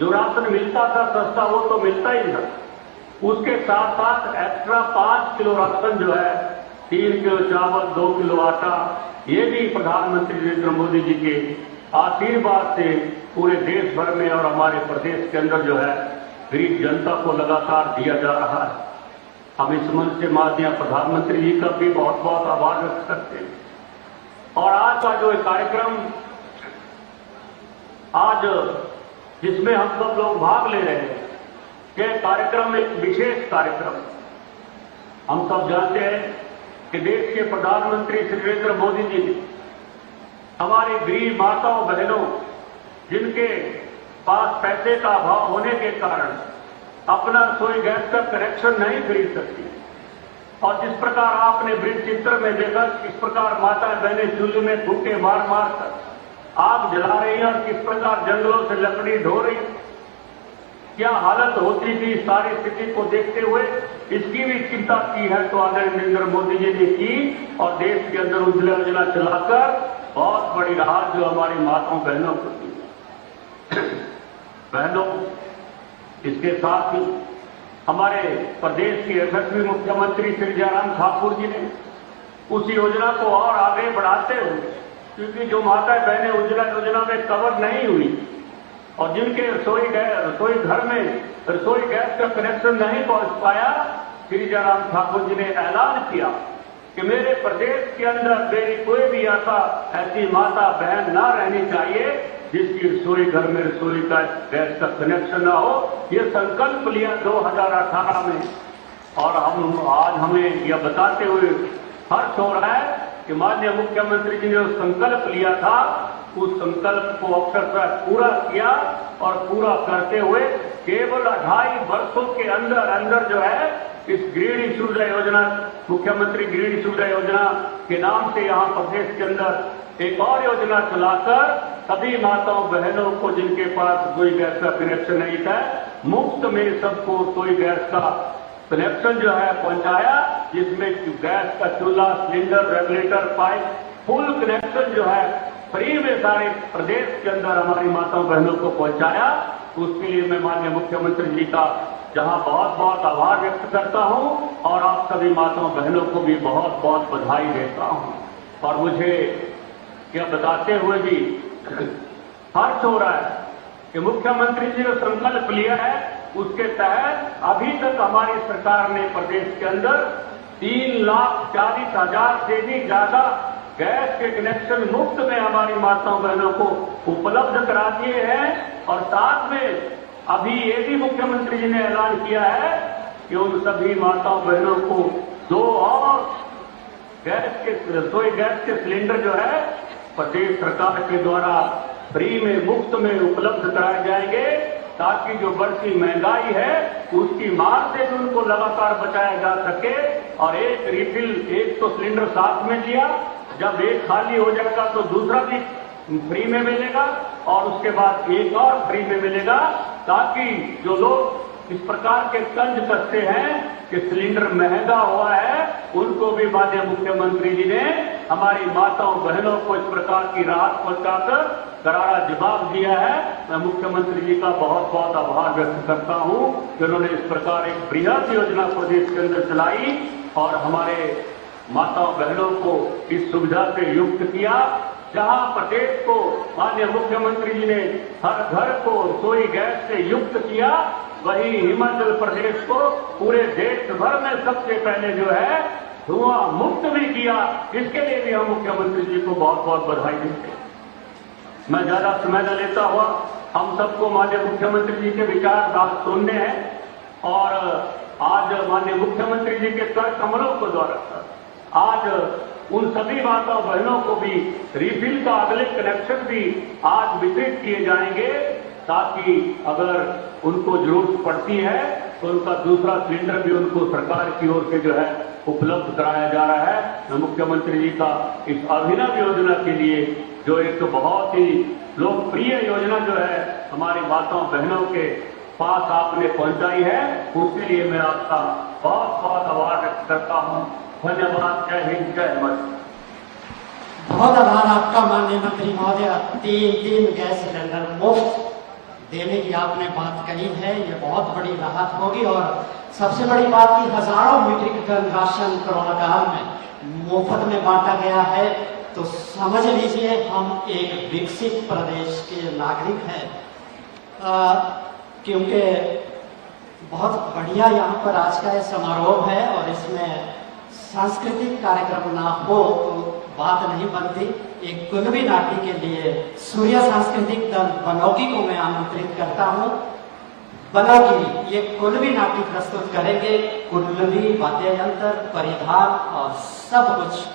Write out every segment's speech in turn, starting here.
जो राशन मिलता था सस्ता वो तो मिलता ही था, उसके साथ साथ एक्स्ट्रा 5 किलो राशन जो है, 3 किलो चावल, 2 किलो आटा, ये भी प्रधानमंत्री नरेंद्र मोदी जी के आशीर्वाद से पूरे देश भर में और हमारे प्रदेश के अंदर जो है गरीब जनता को लगातार दिया जा रहा है। हम इस मंच से माननीय प्रधानमंत्री जी का भी बहुत बहुत आभार व्यक्त करते हैं। और आज का जो कार्यक्रम, आज जिसमें हम सब लोग भाग ले रहे हैं, यह कार्यक्रम एक विशेष कार्यक्रम। हम सब जानते हैं कि देश के प्रधानमंत्री श्री नरेंद्र मोदी जी ने हमारे गरीब माताओं बहनों, जिनके पास पैसे का अभाव होने के कारण अपना रसोई गैस का कनेक्शन नहीं खरीद सकती, और जिस प्रकार आपने वृत्त चित्र में देखा किस प्रकार माता बहनें चूल्हे में फूके मार मार कर आग जला रही हैं और किस प्रकार जंगलों से लकड़ी ढो रही, क्या हालत होती थी, सारी स्थिति को देखते हुए इसकी भी चिंता की है तो आदरणीय नरेंद्र मोदी जी ने की, और देश के अंदर उज्ज्वला योजना चलाकर बहुत बड़ी राहत जो हमारी माताओं बहनों को दी। बहनों, इसके साथ ही हमारे प्रदेश के यशस्वी मुख्यमंत्री श्री जयराम ठाकुर जी ने उस योजना को और आगे बढ़ाते हुए, क्योंकि जो माताएं बहनें उज्ज्वला योजना में कवर नहीं हुई और जिनके रसोई घर में रसोई गैस का कनेक्शन नहीं पहुंच पाया, श्री जयराम ठाकुर जी ने ऐलान किया कि मेरे प्रदेश के अंदर मेरी कोई भी ऐसी माता बहन ना रहनी चाहिए जिसकी रसोई घर में रसोई का गैस का कनेक्शन ना हो। ये संकल्प लिया 2018 में, और हम आज हमें यह बताते हुए हर्ष हो रहा है कि माननीय मुख्यमंत्री जी ने जो संकल्प लिया था उस संकल्प को अक्षरशः पूरा किया, और पूरा करते हुए केवल 2.5 वर्षों के अंदर जो है इस गृहिणी सुविधा योजना, मुख्यमंत्री गृहिणी सुविधा योजना के नाम से यहाँ प्रदेश के अंदर एक और योजना चलाकर सभी माताओं बहनों को जिनके पास रसोई गैस का कनेक्शन नहीं था, मुफ्त में सबको रसोई गैस का कनेक्शन जो है पहुंचाया, जिसमें गैस का चूल्हा, cylinder, regulator, pipe, full connection जो है फ्री में सारे प्रदेश के अंदर हमारी माताओं बहनों को पहुंचाया। उसके लिए मैं माननीय मुख्यमंत्री जी का जहां बहुत बहुत आभार व्यक्त करता हूं, और आप सभी माताओं बहनों को भी बहुत बहुत बधाई देता हूं। और मुझे यह बताते हुए भी हर्ष हो रहा है कि मुख्यमंत्री जी ने संकल्प लिया है, उसके तहत अभी तक हमारी सरकार ने प्रदेश के अंदर 3,40,000 से भी ज्यादा गैस के कनेक्शन मुफ्त में हमारी माताओं बहनों को उपलब्ध करा दिए हैं। और साथ में अभी ये भी मुख्यमंत्री जी ने ऐलान किया है कि उन सभी माताओं बहनों को 2 और रसोई गैस के सिलेंडर जो है प्रदेश सरकार के द्वारा फ्री में मुफ्त में उपलब्ध कराए जाएंगे, ताकि जो बढ़ती महंगाई है उसकी मार से भी उनको लगातार बचाया जा सके। और एक रिफिल, एक तो सिलेंडर साथ में दिया, जब एक खाली हो जाएगा तो दूसरा भी फ्री में मिलेगा, और उसके बाद एक और फ्री में मिलेगा, ताकि जो लोग इस प्रकार के तंज कसते हैं कि सिलेंडर महंगा हुआ है, उनको भी माननीय मुख्यमंत्री जी ने हमारी माताओं बहनों को इस प्रकार की राहत पहुंचाकर करारा जवाब दिया है। मैं मुख्यमंत्री जी का बहुत बहुत आभार व्यक्त करता हूं कि उन्होंने इस प्रकार एक बृहद योजना प्रदेश के अंदर चलाई और हमारे माताओं बहनों को इस सुविधा से युक्त किया। जहां प्रदेश को माननीय मुख्यमंत्री जी ने हर घर को रसोई गैस से युक्त किया, वहीं हिमाचल प्रदेश को पूरे देश भर में सबसे पहले जो है धुआं मुक्त भी किया। इसके लिए भी हम मुख्यमंत्री जी को बहुत बहुत बधाई देते हैं। मैं ज्यादा समय न लेता हुआ हम सबको माननीय मुख्यमंत्री जी के विचार बात सुनने हैं, और आज माननीय मुख्यमंत्री जी के कर कमलों को द्वारा आज उन सभी माताओं बहनों को भी रिफिल का अगले कनेक्शन भी आज वितरित किए जाएंगे, ताकि अगर उनको जरूरत पड़ती है तो उनका दूसरा सिलेंडर भी उनको सरकार की ओर से जो है उपलब्ध कराया जा रहा है। मैं मुख्यमंत्री जी का इस अभिनव योजना के लिए, जो एक बहुत ही लोकप्रिय योजना जो है हमारी माताओं बहनों के पास आपने पहुंचाई है, उसके लिए मैं आपका बहुत बहुत आभार व्यक्त करता हूं। धन्यवाद। जय हिंद, जय हिंद। बहुत आभार आपका माननीय मंत्री महोदय। 3 गैस सिलेंडर मुफ्त देने की आपने बात कही है, ये बहुत बड़ी राहत होगी। और सबसे बड़ी बात कि हजारों मीट्रिक टन राशन कोरोना काल में मुफ्त में बांटा गया है, तो समझ लीजिए हम एक विकसित प्रदेश के नागरिक हैं। क्योंकि बहुत बढ़िया यहाँ पर आज का ये समारोह है और इसमें सांस्कृतिक कार्यक्रम ना हो तो बात नहीं बनती। एक कुल्लवी नाटी के लिए सूर्य सांस्कृतिक दल बनौकी को मैं आमंत्रित करता हूँ। बनौकी ये कुल्लवी नाटी प्रस्तुत करेंगे। कुल्लवी वाद्य यंत्र, परिधान और सब कुछ।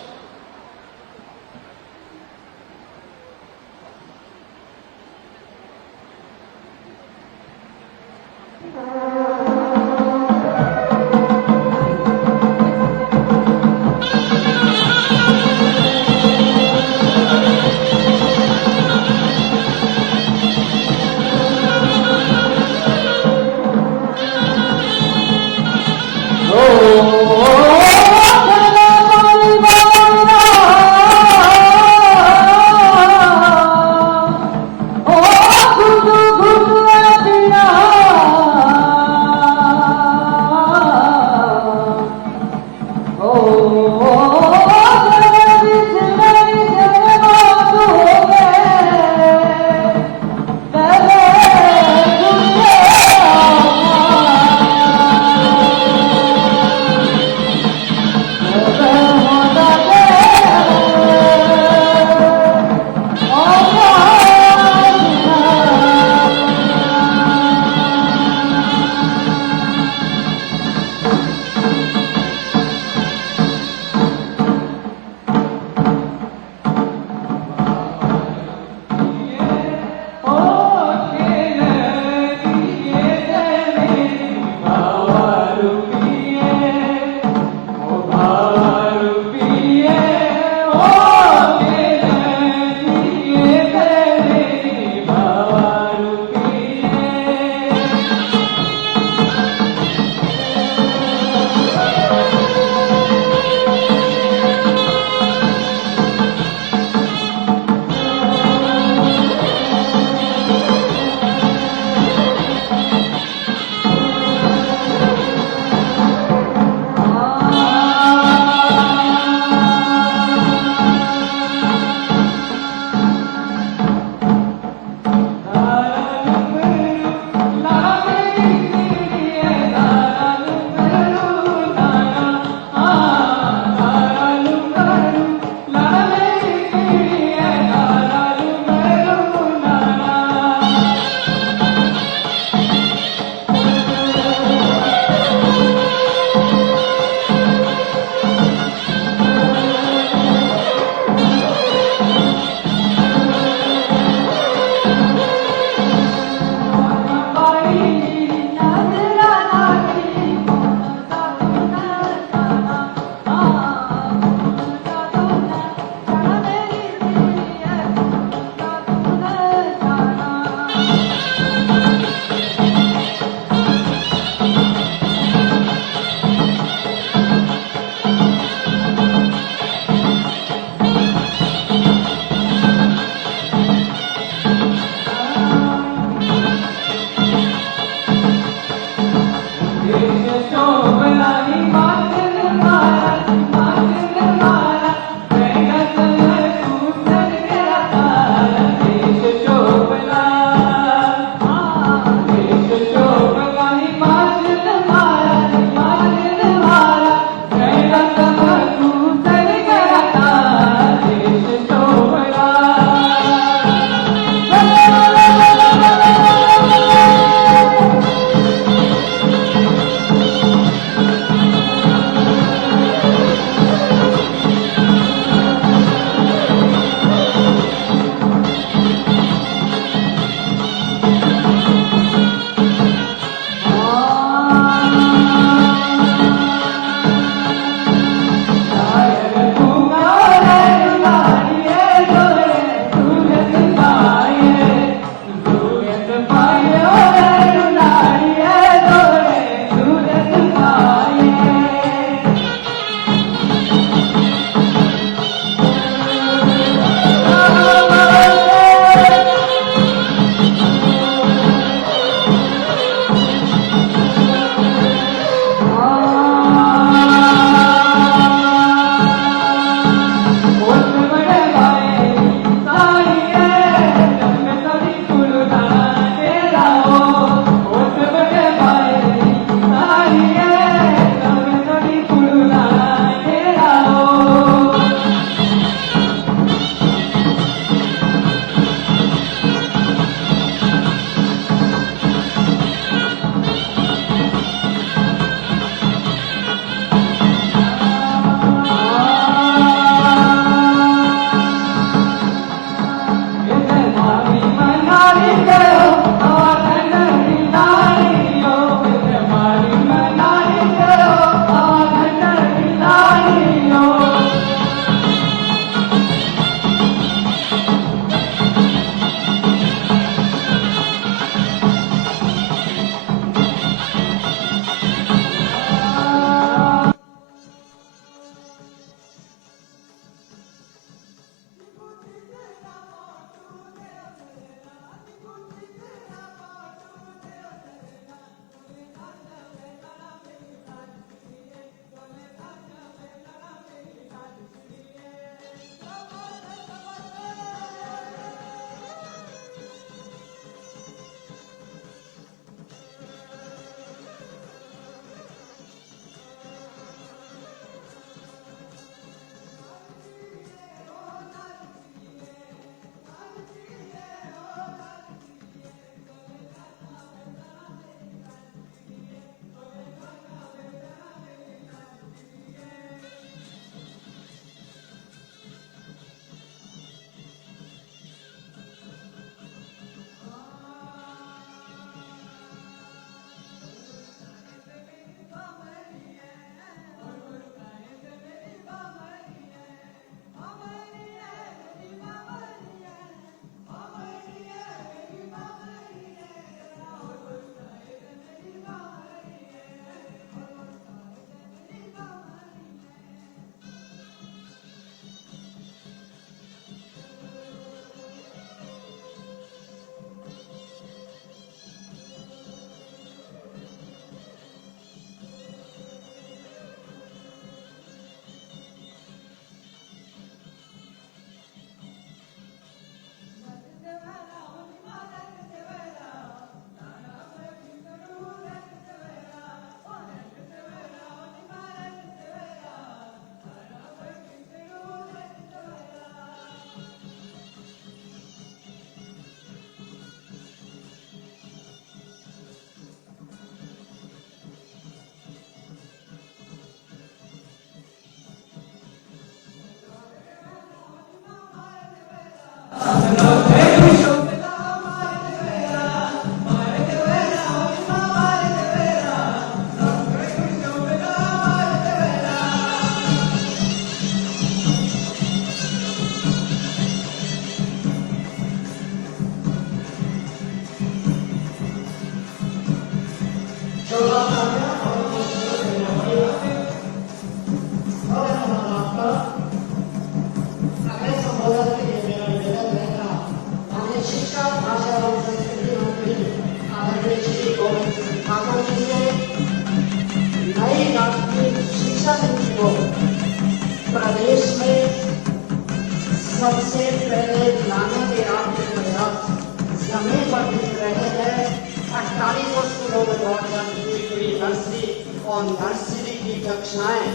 प्री नर्सरी और नर्सरी की कक्षाएं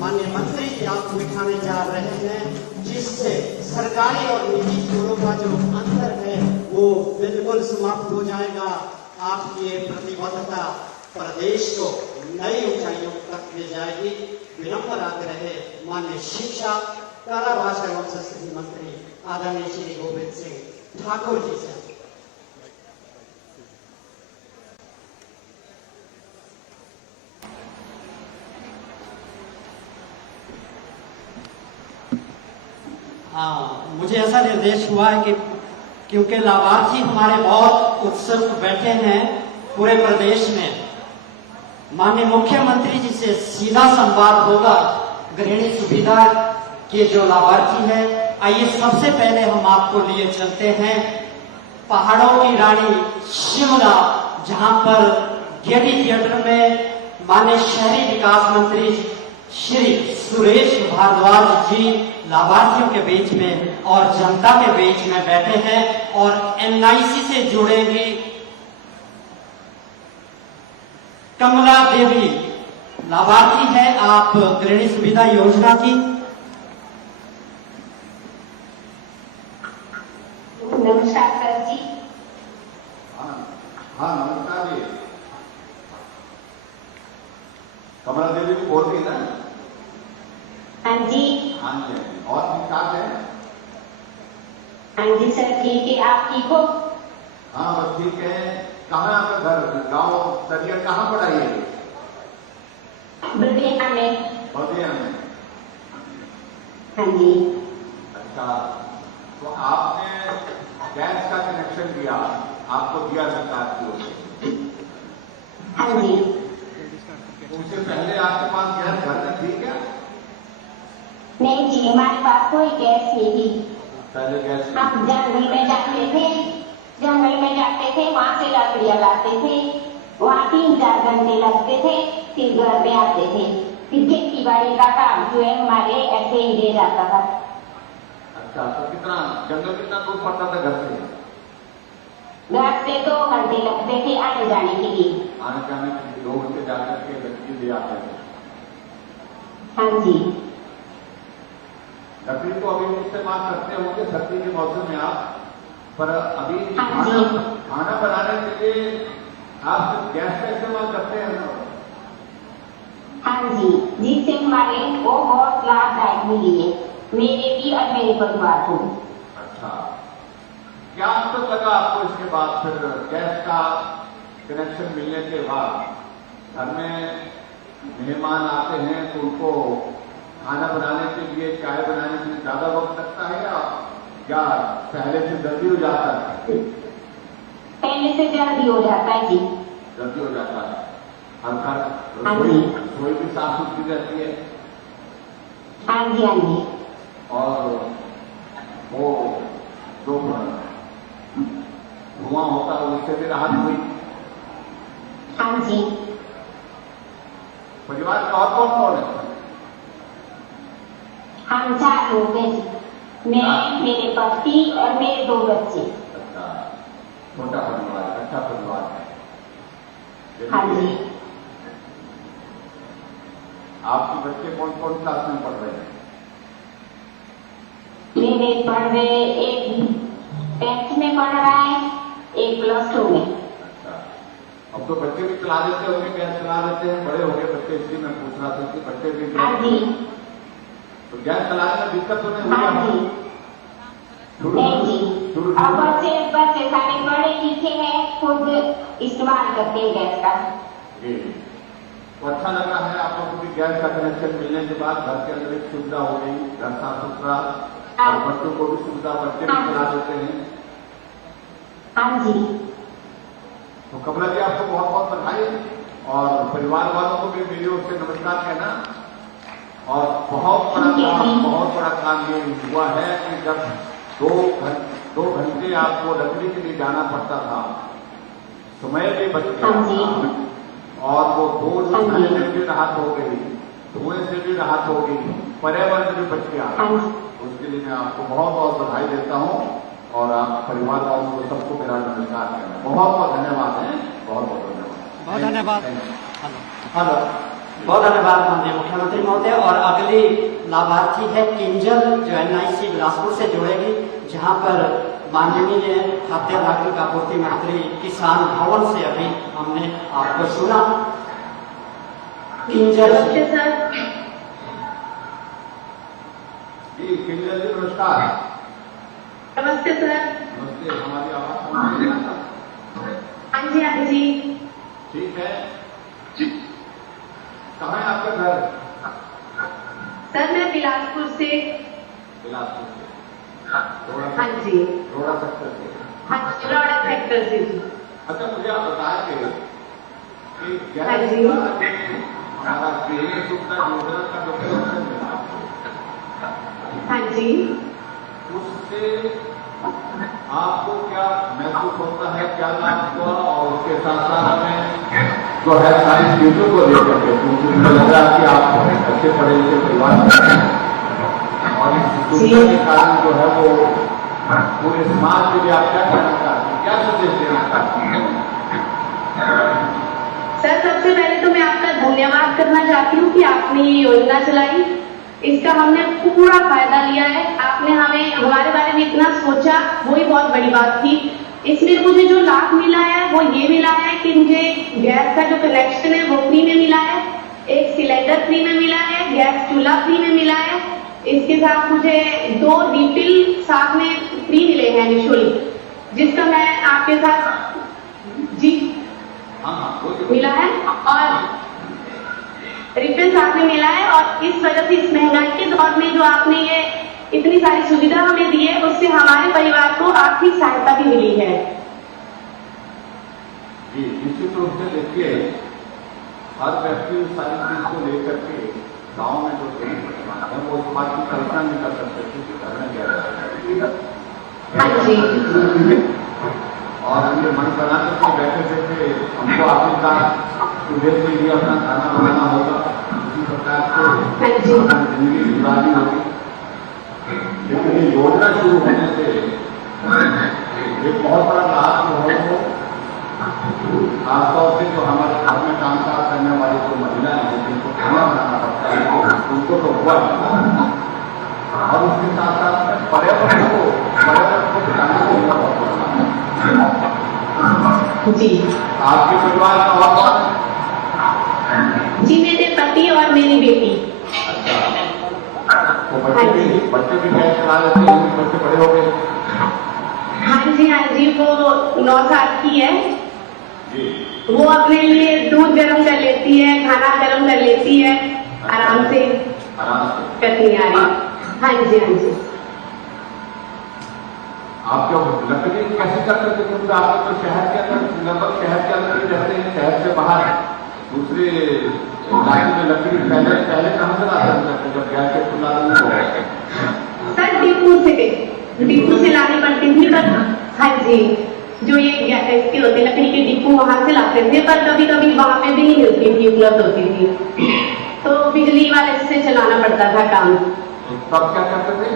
माननीय मंत्री जी आपको बिठाने जा रहे हैं, जिससे सरकारी और निजी स्कूलों का जो अंतर है वो बिल्कुल समाप्त हो जाएगा। आपकी ये प्रतिबद्धता प्रदेश को नई ऊंचाइयों तक ले जाएगी। विनम्र आग्रह है माननीय शिक्षा, कला, भाषा एवं संस्कृति मंत्री आदरणीय श्री गोविंद सिंह ठाकुर जी से। हाँ, मुझे ऐसा निर्देश हुआ है कि क्योंकि लाभार्थी हमारे बहुत उत्सुक बैठे हैं पूरे प्रदेश में, माननीय मुख्यमंत्री जी से सीधा संवाद होगा गृहिणी सुविधा के जो लाभार्थी है। आइए सबसे पहले हम आपको लिए चलते हैं पहाड़ों की रानी शिमला, जहां पर गेटी थिएटर में माननीय शहरी विकास मंत्री श्री सुरेश भारद्वाज जी लाभार्थियों के बीच में और जनता के बीच में बैठे हैं और एनआईसी से जुड़ेगी कमला देवी लाभार्थी है आप गृहिणी सुविधा योजना की। नमस्कार सर जी। हाँ नमस्कार जी। कमला देवी को बोल रही ना? हाँ जी। हाँ जी। और ठीक ठाक है? हाँ जी सर ठीक है, आप ठीक हो? हाँ बस ठीक है। कहाँ आपका घर, गांव, सरिया कहाँ पड़ा ये? बल्दिया में। बल्दिया में। हाँ जी। अच्छा, तो आपने गैस का कनेक्शन दिया, आपको दिया सरकार की ओर से? हाँ जी। उससे पहले आपके पास गैस घर में थी क्या? नहीं जी, हमारे पास कोई गैस नहीं थी। पहले गैस हम जंगल में जाते थे, वहाँ से लकड़ियाँ लाते थे, वहाँ 3-4 घंटे लगते थे, फिर घर में आते थे। फिर खेती बाड़ी का काम जो है हमारे ऐसे ही रह जाता था। अच्छा, तो जंगल कितना दूर पड़ता था घर से? घर से 2 घंटे लगते थे आने जाने के लिए। आने जाने के लिए 2 घंटे जाकर के लकड़ी ले आते थे। हाँ जी। लकड़ी तो अभी इस्तेमाल करते होंगे सर्दी के मौसम में आप, पर अभी हाँ जी। खाना बनाने के लिए आप गैस का इस्तेमाल करते हैं ना? हाँ जी, जिससे हमारे को बहुत लाभदायक मिली है, मेरे भी और मेरे परिवार को। अच्छा, क्या अंतर लगा आपको इसके बाद? फिर गैस का कनेक्शन मिलने के बाद घर में मेहमान आते हैं तो उनको खाना बनाने के लिए, चाय बनाने के लिए ज्यादा वक्त लगता है या पहले से जल्दी हो जाता है? पहले से जल्दी हो जाता है जी। जल्दी हो जाता है। हल्का हाँ जी। रसोई भी साफ सुथरी रहती है। हाँ जी। हाँ जी। और वो जो धुआं होता है उससे भी राहत हुई। हाँ जी। परिवार में और कौन है? हम 4 लोग हैं जी, मैं, मेरे पति और मेरे 2 बच्चे। अच्छा, छोटा परिवार, अच्छा परिवार है। हाँ जी। आपके बच्चे कौन कौन क्लास में पढ़ रहे हैं? मेरे पढ़ रहे, एक 10th में पढ़ रहा है, एक +2 में। अच्छा, अब तो बच्चे भी चला लेते होंगे, गैस चला लेते हैं, बड़े हो गए बच्चे, इसलिए मैं पूछ रहा था कि बच्चे भी हाँ जी। तो गैस चलाने में दिक्कत तो नहीं हुई? हाँ जी। नहीं जी, अब बच्चे सारे पढ़े लिखे हैं, खुद इस्तेमाल करते हैं गैस का। तो अच्छा लगा है आपको क्योंकि गैस का कनेक्शन मिलने के बाद घर के अंदर एक सुविधा हो गई, घर साफ सुथरा और बच्चों को भी सुविधा, बच्चे भी चला देते हैं। हाँ जी। तो कमला जी आपको बहुत बहुत बधाई और परिवार वालों को भी मेरी ओर से नमस्कार कहना। और बहुत बड़ा काम ये हुआ है कि जब 2 घंटे आपको लकड़ी के लिए जाना पड़ता था, समय भी बच गया और वो 2 धुएं से भी राहत हो गई, धुएं से भी राहत हो गई, पर्यावरण भी बच गया। उसके लिए मैं आपको बहुत बहुत बधाई देता हूँ और आप परिवार वालों को सबको मेरा नमस्कार कहना। बहुत बहुत धन्यवाद है, बहुत बहुत धन्यवाद। बहुत धन्यवाद। धन्यवाद। हेलो। बहुत धन्यवाद माननीय मुख्यमंत्री महोदय। और अगली लाभार्थी है किंजल, जो NIC बिलासपुर से जुड़ेगी, जहां पर माननीय खाद्य नागरिक आपूर्ति मंत्री किसान भवन से अभी हमने आपको सुना। किंजल नमस्ते सर। जी किंजल जी नमस्कार। नमस्ते सर। नमस्ते, हमारी आवाज सुन रही है? हाँ जी हाँ जी। ठीक है। कहाँ है आपका घर? सर मैं बिलासपुर से। बिलासपुर से। हाँ जी। रोड़ा सेक्टर से। हाँ जी, रोड़ा सेक्टर से जी। अच्छा मुझे आप बताएंगे कि हाँ जी। हमारा गृहिणी सुविधा योजना का जो पेंशन मिला, हाँ जी। उससे आपको क्या महसूस होता है, क्या लाभ हुआ? और उसके साथ साथ में जो है सारी चीजों को लेकर के, क्योंकि मुझे लग रहा है कि आप अच्छे पढ़े लिखे परिवार से हैं और इस सुविधा के कारण जो है वो पूरे समाज के लिए आप क्या कहना चाहते हैं, क्या संदेश देना चाहते हैं? सर सबसे पहले तो मैं आपका धन्यवाद करना चाहती हूँ कि आपने ये योजना चलाई। इसका हमने पूरा फायदा लिया है। आपने हमें हमारे बारे में इतना सोचा, वो ही बहुत बड़ी बात थी। इसमें मुझे जो लाभ मिला है वो ये मिला है कि मुझे गैस का जो कनेक्शन है वो फ्री में मिला है, एक सिलेंडर फ्री में मिला है, गैस चूल्हा फ्री में मिला है। इसके साथ मुझे 2 रिफिल साथ में फ्री मिले हैं निःशुल्क, जिसका मैं आपके साथ जी मिला है और रिफिल साथ में मिला है। और इस वजह से इस महंगाई के दौर में जो आपने ये इतनी सारी सुविधा हमें दी है, उससे हमारे परिवार को आर्थिक सहायता भी मिली है। जी निश्चित रूप से देखिए, हर व्यक्ति सारी चीज को लेकर के गांव में जो परिवार है वो इस बात की कल्पना नहीं कर सकते कि करना क्या है। हाँ जी। और उनके मन बना करके बैठे थे, हमको आखिरकार सुबह के लिए अपना खाना बनाना होगा, इसी प्रकार से अपनी जिंदगी गुजारनी होगी। लेकिन ये योजना शुरू होने से एक बहुत बड़ा लाभ जो है वो खासतौर से जो हमारे घर में कामकाज करने वाली जो महिलाएं हैं, जिनको खाना बनाना पड़ता है, उनको तो हुआ नहीं। और उसके साथ साथ में पर्यावरण को बचाने को हुआ बहुत बड़ा जी। आपके परिवार का और कौन है? जी मेरे पति और मेरी बेटी। अच्छा, तो बच्चे भी गैस चला लेते हैं, बच्चे बड़े हो गए? हाँ जी, वो 9 साल की है जी। वो अपने लिए दूध गर्म कर लेती है, खाना गर्म कर लेती है, आराम से करती आ रही। हाँ जी हाँ जी। आप जो लकड़ी कैसे करते थे? क्योंकि आप तो शहर के अंदर, लगभग शहर के अंदर ही रहते हैं, शहर से बाहर दूसरे इलाके में लकड़ी पहले कहाँ से लाते थे जब गैस के चूल्हा नहीं हो? सर डिपू से लानी पड़ती थी। पर हाँ जी, जो ये इसके होते लकड़ी के डिपू वहां से लाते थे, पर कभी कभी वहां पे भी नहीं मिलती थी, उपलब्ध होती थी, तो बिजली वाले से चलाना पड़ता था काम। तब क्या करते थे?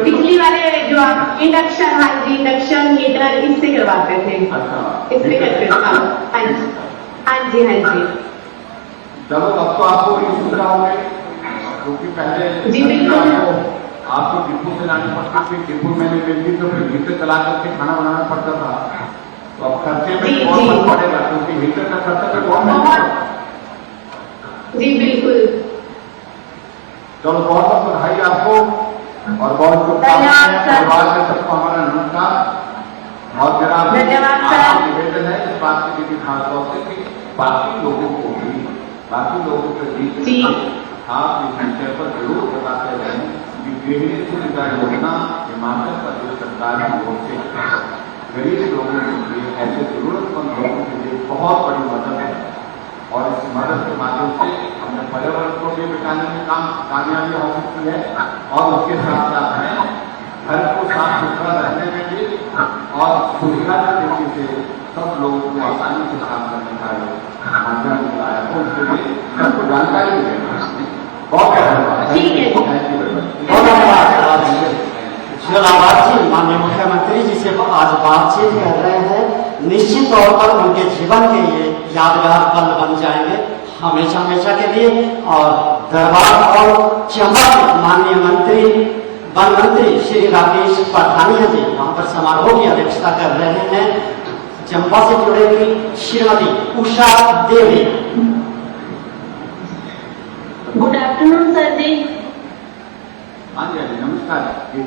बिजली वाले जो आप इंडक्शन, हाँ जी इंडक्शन हीटर इससे करवाते थे। अच्छा, इससे करते थे। हाँ जी हाँ जी हाँ जी। चलो अब तो आपको ये सुविधा हो गई, क्योंकि पहले जी बिल्कुल आपको डिपो से लानी पड़ती थी, डिपो में नहीं मिलती तो फिर हीटर चला करके खाना बनाना पड़ता था। तो अब खर्चे में बहुत फर्क पड़ेगा, क्योंकि हीटर का खर्चा तो बहुत महंगा है। जी बिल्कुल। चलो बहुत बहुत बधाई आपको और बहुत शुभकामनाएं। परिवार में सबको हमारा नमस्कार। और मेरा निवेदन है इस बात की भी खासतौर से कि बाकी लोगों को भी, बाकी लोगों के बीच आप इस विषय पर जरूर बताते रहें कि गृहिणी सुविधा योजना हिमाचल प्रदेश सरकार की ओर से गरीब लोगों के लिए, ऐसे जरूरतमंद लोगों के लिए बहुत बड़ी मदद है। और इस मदद के माध्यम से हमने पर्यावरण को भी बचाने में कामयाबी हासिल की है और उसके साथ साथ में घर को साफ सुथरा रखने में भी और सुविधा के तरीके से सब लोगों को आसानी से काम करने का माध्यम मिला है। तो उसके लिए सबको जानकारी भी देना बहुत धन्यवाद। ठीक है, बहुत धन्यवाद। लाभार्थी माननीय मुख्यमंत्री जी से आज बातचीत कर रहे हैं निश्चित तौर पर उनके जीवन के ये यादगार पल बन जाएंगे हमेशा हमेशा के लिए। और दरबार और चंबा के माननीय मंत्री वन मंत्री श्री राकेश पठानिया जी यहाँ पर समारोह की अध्यक्षता कर रहे हैं। चंबा से जुड़े हुई श्रीमती उषा देवी। गुड आफ्टरनून सर जी। हाँ जी, नमस्कार जी।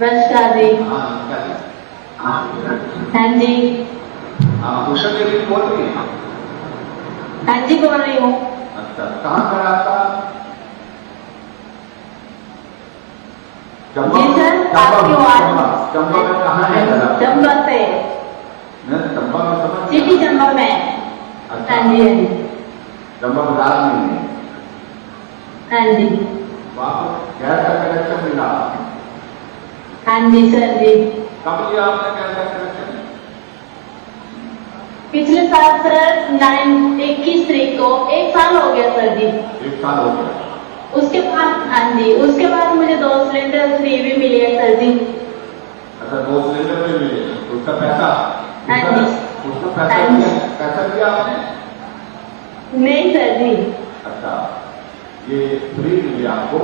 नमस्कार जी। हाँ नमस्कार जी। हाँ जी। उषा देवी बोल रही है? हाँ जी बोल रही हूँ। अच्छा, कहाँ पर आपका? जी सर, आपकी आवाज। चंबा में कहाँ है? चंबा से। चंबा में समझ सिटी चंबा में। अच्छा। हाँ जी हाँ जी। चंबा बाजार में है। हाँ जी। वहाँ गैस का कनेक्शन मिला? हाँ जी सर जी। कब लिया आपने गैस का कनेक्शन? पिछले साल सर 21 तारीख को 1 साल हो गया सर जी। 1 साल हो गया। उसके बाद हाँ जी, उसके बाद मुझे 2 सिलेंडर फ्री भी मिले हैं सर जी। अच्छा, 2 सिलेंडर में मिले, उसका पैसा? हाँ जी। उसका पैसा हाँ जी। दिया? पैसा दिया आपने? नहीं सर जी। अच्छा, ये फ्री मिले आपको?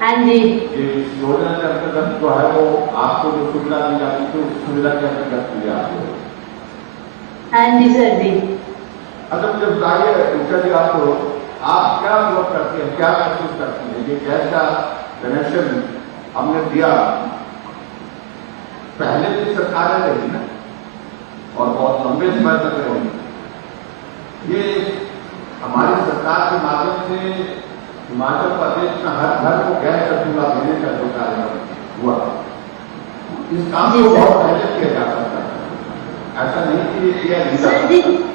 हाँ जी। ये योजना के अंतर्गत जो है वो आपको जो सुविधा दी जाती है उस सुविधा के अंतर्गत मिले आपको? हाँ जी सर जी। अच्छा, मुझे बताइए उषा जी, आपको आप क्या अनुभव करते हैं, क्या महसूस करती हैं? ये गैस का कनेक्शन हमने दिया, पहले की सरकारें रही ना, और बहुत लंबे समय तक रही। ये हमारी सरकार के माध्यम से हिमाचल प्रदेश में हर घर को गैस का चूल्हा देने का जो कार्यक्रम हुआ, इस काम को बहुत पहले किया जा सकता है। ऐसा नहीं कि ये किया नहीं जा सकता।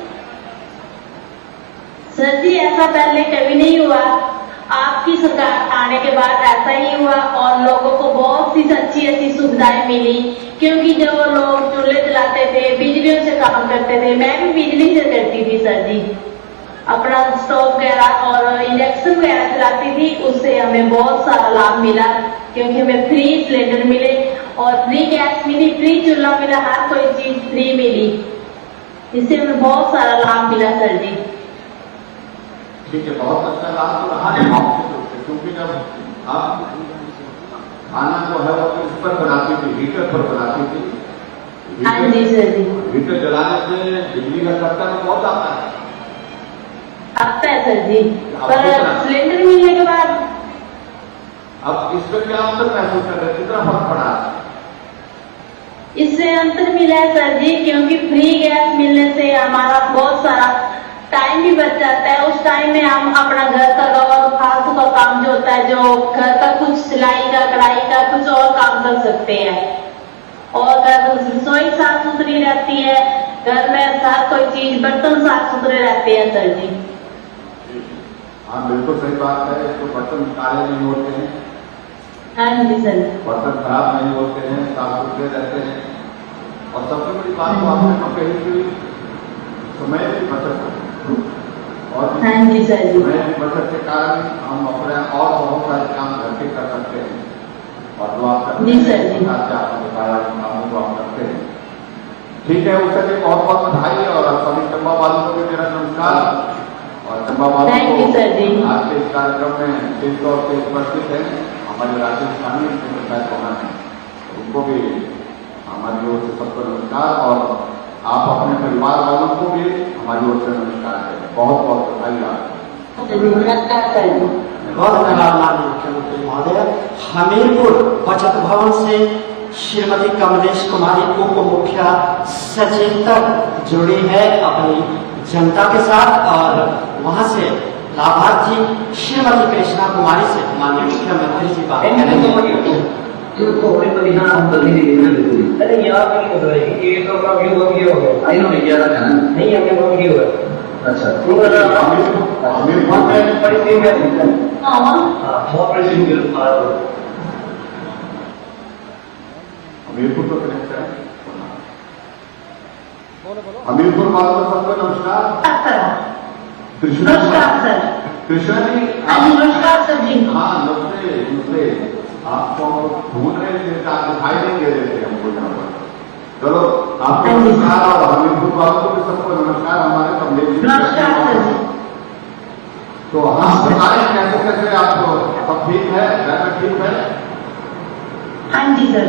सर जी ऐसा पहले कभी नहीं हुआ। आपकी सरकार आने के बाद ऐसा ही हुआ और लोगों को बहुत सी अच्छी सुविधाएं मिली, क्योंकि जब वो लोग चूल्हे जलाते थे, बिजलियों से काम करते थे। मैं भी बिजली से करती थी सर जी, अपना स्टोव वगैरह और इंडक्शन वगैरह चलाती थी। उससे हमें बहुत सारा लाभ मिला, क्योंकि हमें फ्री सिलेंडर मिले और फ्री गैस मिली, फ्री चूल्हा मिला, हर कोई चीज फ्री मिली। इससे हमें बहुत सारा लाभ मिला सर जी। ठीक है, बहुत अच्छा लाभ तो रहा है आपसे, क्योंकि जब आप खाना जो है वो इस पर बनाती थी, हीटर पर बनाती थी। हाँ जी सर जी। हीटर जलाने से बिजली का खर्चा तो बहुत आता है। आता है सर जी, पर सिलेंडर मिलने के बाद अब इसमें क्या अंतर महसूस कर रहे हैं, कितना फर्क पड़ा? इससे अंतर मिला है सर जी, क्योंकि फ्री गैस मिलने से हमारा बहुत सारा टाइम भी बच जाता है। उस टाइम में हम अपना घर का और फालतू का काम जो होता है, जो घर का कुछ सिलाई का, कढ़ाई का, कुछ और काम कर सकते हैं। और घर रसोई साफ सुथरी रहती है, घर में हर कोई चीज, बर्तन साफ सुथरे रहते हैं सर जी। हाँ बिल्कुल सही बात है, तो बर्तन काले नहीं होते हैं। हाँ जी सर। बर्तन खराब नहीं होते हैं, साफ सुथरे रहते हैं। और सबसे बड़ी बात तो आपने कही कि समय की बचत है, और हाँ जी सर जी। समय की बचत के कारण हम अपने और बहुत सारे काम घर के कर सकते हैं। और जो आप करते जी सर जी। आपने बताया कामों को आप करते हैं। ठीक है, उसके लिए बहुत बहुत बधाई, और सभी चंबा वालों को भी मेरा नमस्कार। और चंबा वालों थैंक यू सर जी। को आज के इस कार्यक्रम में विशेष तौर से उपस्थित है हमारे राजस्थानी पंचायत प्रधान हैं, उनको भी हमारी ओर से सबको नमस्कार, और आप अपने परिवार वालों को भी हमारी ओर से नमस्कार करें। बहुत बहुत बधाई आपको। नमस्कार सर जी। बहुत धन्यवाद माननीय मुख्यमंत्री महोदय। हमीरपुर बचत भवन से श्रीमती कमलेश कुमारी उप मुख्य सचेतक जुड़ी है अपनी जनता के साथ, और वहां से लाभार्थी श्रीमती कृष्णा कुमारी से माननीय मुख्यमंत्री जी बात करेंगे। अरे यहाँ पे नहीं होता है, ये तो का व्यू हो गया होगा। इन्होंने किया था ना? नहीं, हमने वो किया हुआ। अच्छा, तो हमीरपुर में परिस्थिति में हाँ बहुत परिस्थिति में हमीरपुर तो कनेक्ट है। हमीरपुर वालों को सबको नमस्कार। कृष्णा नमस्कार सर। कृष्णा जी, हाँ जी नमस्कार सर जी। हाँ नमस्ते। आपको ढूंढ रहे थे, आप दिखाई नहीं दे रहे थे हमको यहाँ पर। चलो आपको हाँ जी। नमस्कार और हमीरपुर वालों को भी सबको नमस्कार। हमारे कमलेश जी नमस्कार सर जी। तो आप बताएं कैसे कैसे आपको सब ठीक है, घर में ठीक है? हाँ जी सर।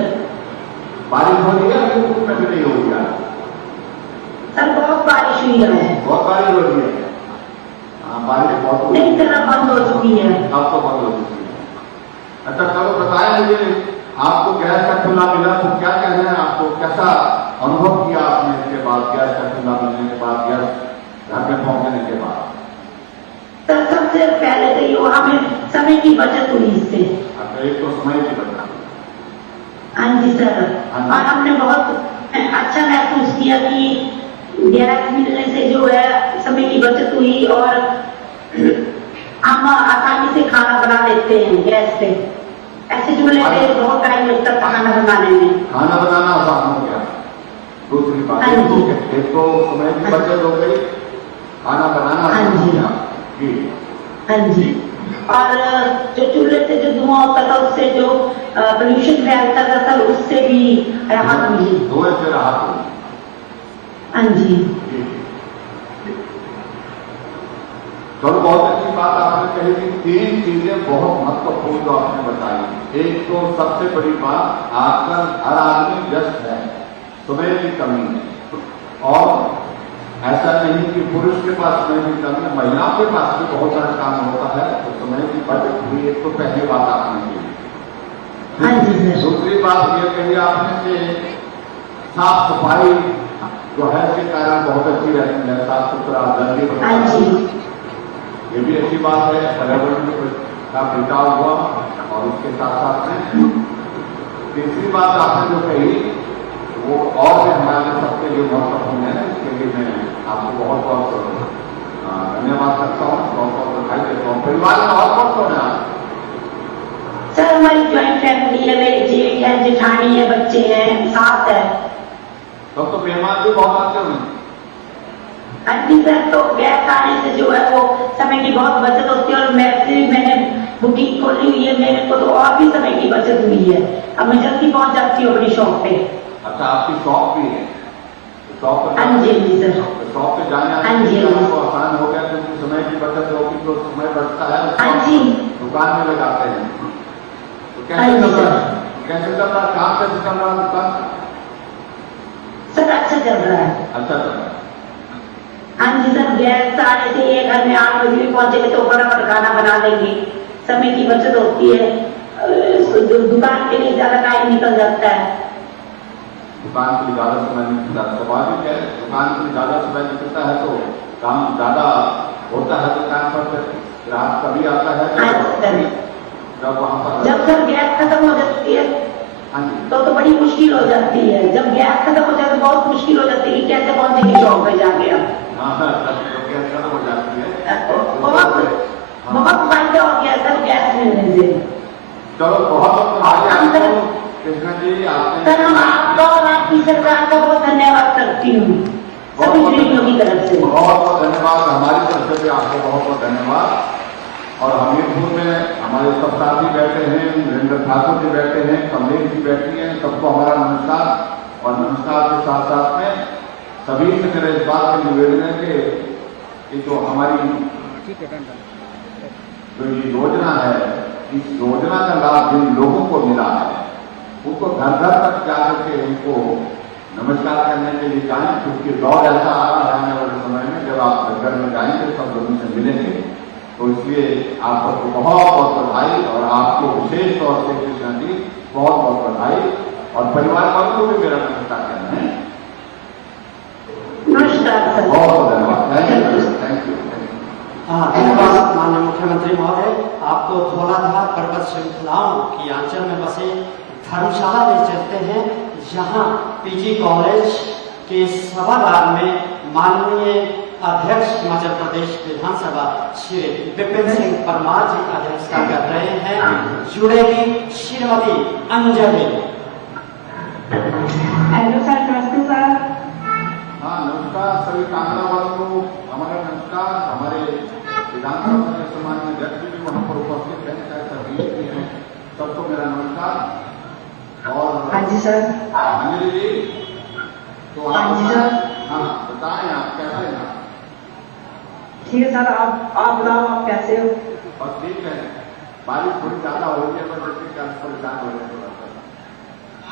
बारिश हो रही है हमीरपुर में भी नहीं हो रही है? सर बहुत बारिश हुई है। बहुत बारिश हो रही है। हाँ बारिश बहुत हो रही नहीं है। सर अब बंद हो चुकी है। अब तो बंद हो चुकी है। अच्छा चलो बताएं मुझे, आपको गैस का चूल्हा मिला तो क्या कहना है आपको, कैसा अनुभव किया आपने इसके बाद, गैस का चूल्हा मिलने के बाद, गैस घर में पहुंचने के बाद? सर सबसे पहले तो ये हमें समय की बचत हुई इससे। अच्छा एक तो समय की बचत। हाँ जी सर। हाँ जी। और हमने बहुत अच्छा महसूस किया कि गैस मिलने से जो है समय की बचत हुई और हम आसानी से खाना बना लेते हैं गैस पे। ऐसे चूल्हे पे बहुत टाइम लगता था खाना बनाने में। खाना बनाना आसान हो गया। दूसरी बात हाँ जी। एक तो समय की बचत हो गई, खाना बनाना हाँ आसान हो जी। गया। जी हाँ जी। और जो चूल्हे से जो धुआं होता था उससे जो पोल्यूशन फैलता था सर उससे भी राहत मिली। धुएं से राहत हुई। हाँ जी। जी। चलो बहुत अच्छी बात आपने कही कि 3 चीजें बहुत महत्वपूर्ण जो आपने बताई। एक तो सबसे बड़ी बात, आजकल हर आदमी व्यस्त है, समय की कमी है। और ऐसा नहीं कि पुरुष के पास समय की कमी है, महिलाओं के पास भी बहुत सारा काम होता है, तो समय की बचत हुई। एक तो पहली बात आपने की। हाँ जी सर। दूसरी बात ये कही आपने कि साफ सफाई जो है इसके कारण बहुत अच्छी रहती है, साफ सुथरा जल्दी बनता हाँ है। जी। ये भी अच्छी बात है, पर्यावरण का बचाव हुआ। और उसके साथ साथ में तीसरी बात आपने जो कही वो और भी हमारे सबके लिए महत्वपूर्ण है। इसके लिए मैं आपको बहुत बहुत धन्यवाद करता हूँ, बहुत बहुत बधाई देता हूँ। परिवार में और कौन कौन है? सर हमारी ज्वाइंट फैमिली है, मेरे जेठ है, जेठानी है, बच्चे हैं, सास है। तब तो मेहमान भी बहुत आते होंगे। हाँ जी सर। तो गैस आने से जो है वो समय की बहुत बचत होती है और मैंने बुकिंग खोली हुई है, मेरे को तो और भी समय की बचत हुई है। अब मैं जल्दी पहुंच जाती हूँ अपनी शॉप पे। अच्छा आपकी शॉप भी है? शॉप पर हाँ जी सर। शॉप पे जाने हाँ आने जी, के हाँ लिए जी। आपको आसान हो गया क्योंकि समय की बचत होगी तो समय बचता है। हाँ जी। दुकान में लगाते हैं। तो हाँ कैसे जी चल रहा सर। है? कैसे चल रहा है काम? कैसे चल रहा है दुकान? सर अच्छा चल रहा है। अच्छा चल रहा है। हाँ जी सर। गैस आने से ये घर में 8 बजे भी पहुंचेंगे तो फटाफट खाना बना देंगे। समय की बचत होती है। दुकान के लिए ज्यादा टाइम निकल जाता है। दुकान के लिए ज्यादा समय निकलता है, स्वाभाविक है। दुकान के लिए ज्यादा समय निकलता है तो काम ज्यादा होता है दुकान पर। ग्राहक तभी आता है हाँ सर। जब वहां पर जब सर गैस खत्म हो जाती है हाँ जी तो बड़ी मुश्किल हो जाती है। जब गैस खत्म हो जाए तो बहुत मुश्किल हो जाती है कि कैसे पहुंचेंगे शॉप पे जाके हम। हाँ गैस खत्म हो जाती है। बहुत फायदा हो गया सर गैस मिलने से। चलो बहुत बहुत बधाई आपको कृष्णा जी। सर हम आपका और आपकी सरकार का बहुत धन्यवाद करती हूँ सभी गृहियों की तरफ से। बहुत बहुत धन्यवाद। हमारी तरफ से भी आपको बहुत बहुत धन्यवाद। और हमीरपुर में हमारे सब साथी बैठे हैं, नरेंद्र ठाकुर जी बैठे हैं, कमलेश जी बैठी हैं, सबको हमारा नमस्कार। और नमस्कार के साथ साथ में सभी से मेरा इस बात का निवेदन है कि जो हमारी जो ये योजना है, इस योजना का लाभ जिन लोगों को मिला है उनको घर घर तक जाकर के उनको नमस्कार करने के लिए जाएं, क्योंकि दौर ऐसा आ रहा है आने वाले समय में जब आप घर घर में जाएंगे सब लोगों से मिलेंगे। तो इसलिए आप सबको बहुत बहुत बधाई और आपको विशेष तौर से कृष्णा जी बहुत बहुत बधाई। और परिवार वालों को भी मेरा नमस्कार करना है। नमस्कार सर। बहुत बहुत धन्यवाद। Thank you thank you. हाँ धन्यवाद माननीय मुख्यमंत्री महोदय। आपको धौलाधार पर्वत श्रृंखलाओं की आंचल में बसे धर्मशाला ले चलते हैं, जहाँ पीजी कॉलेज के सभागार में माननीय अध्यक्ष हिमाचल प्रदेश विधानसभा श्री विपिन सिंह परमार जी अध्यक्षता कर रहे हैं। जुड़ेगी श्रीमती अंजलि। Hello sir. नमस्ते सर। हाँ नमस्कार सभी कांगड़ा वालों को हमारा नमस्कार। हमारे विधानसभा के सम्मानीय अध्यक्ष भी वहाँ पर उपस्थित हैं, चाहे सभी भी हैं, सबको मेरा नमस्कार। और हाँ जी सर। अंजलि जी तो हाँ आप जी सर। हाँ बताएं आप कैसे हैं आप? ठीक है सर, आप बताओ आप कैसे हो? और ठीक है, बारिश थोड़ी ज्यादा हो रही है पर जैसे क्या परेशान हो रहे हैं थोड़ा सा।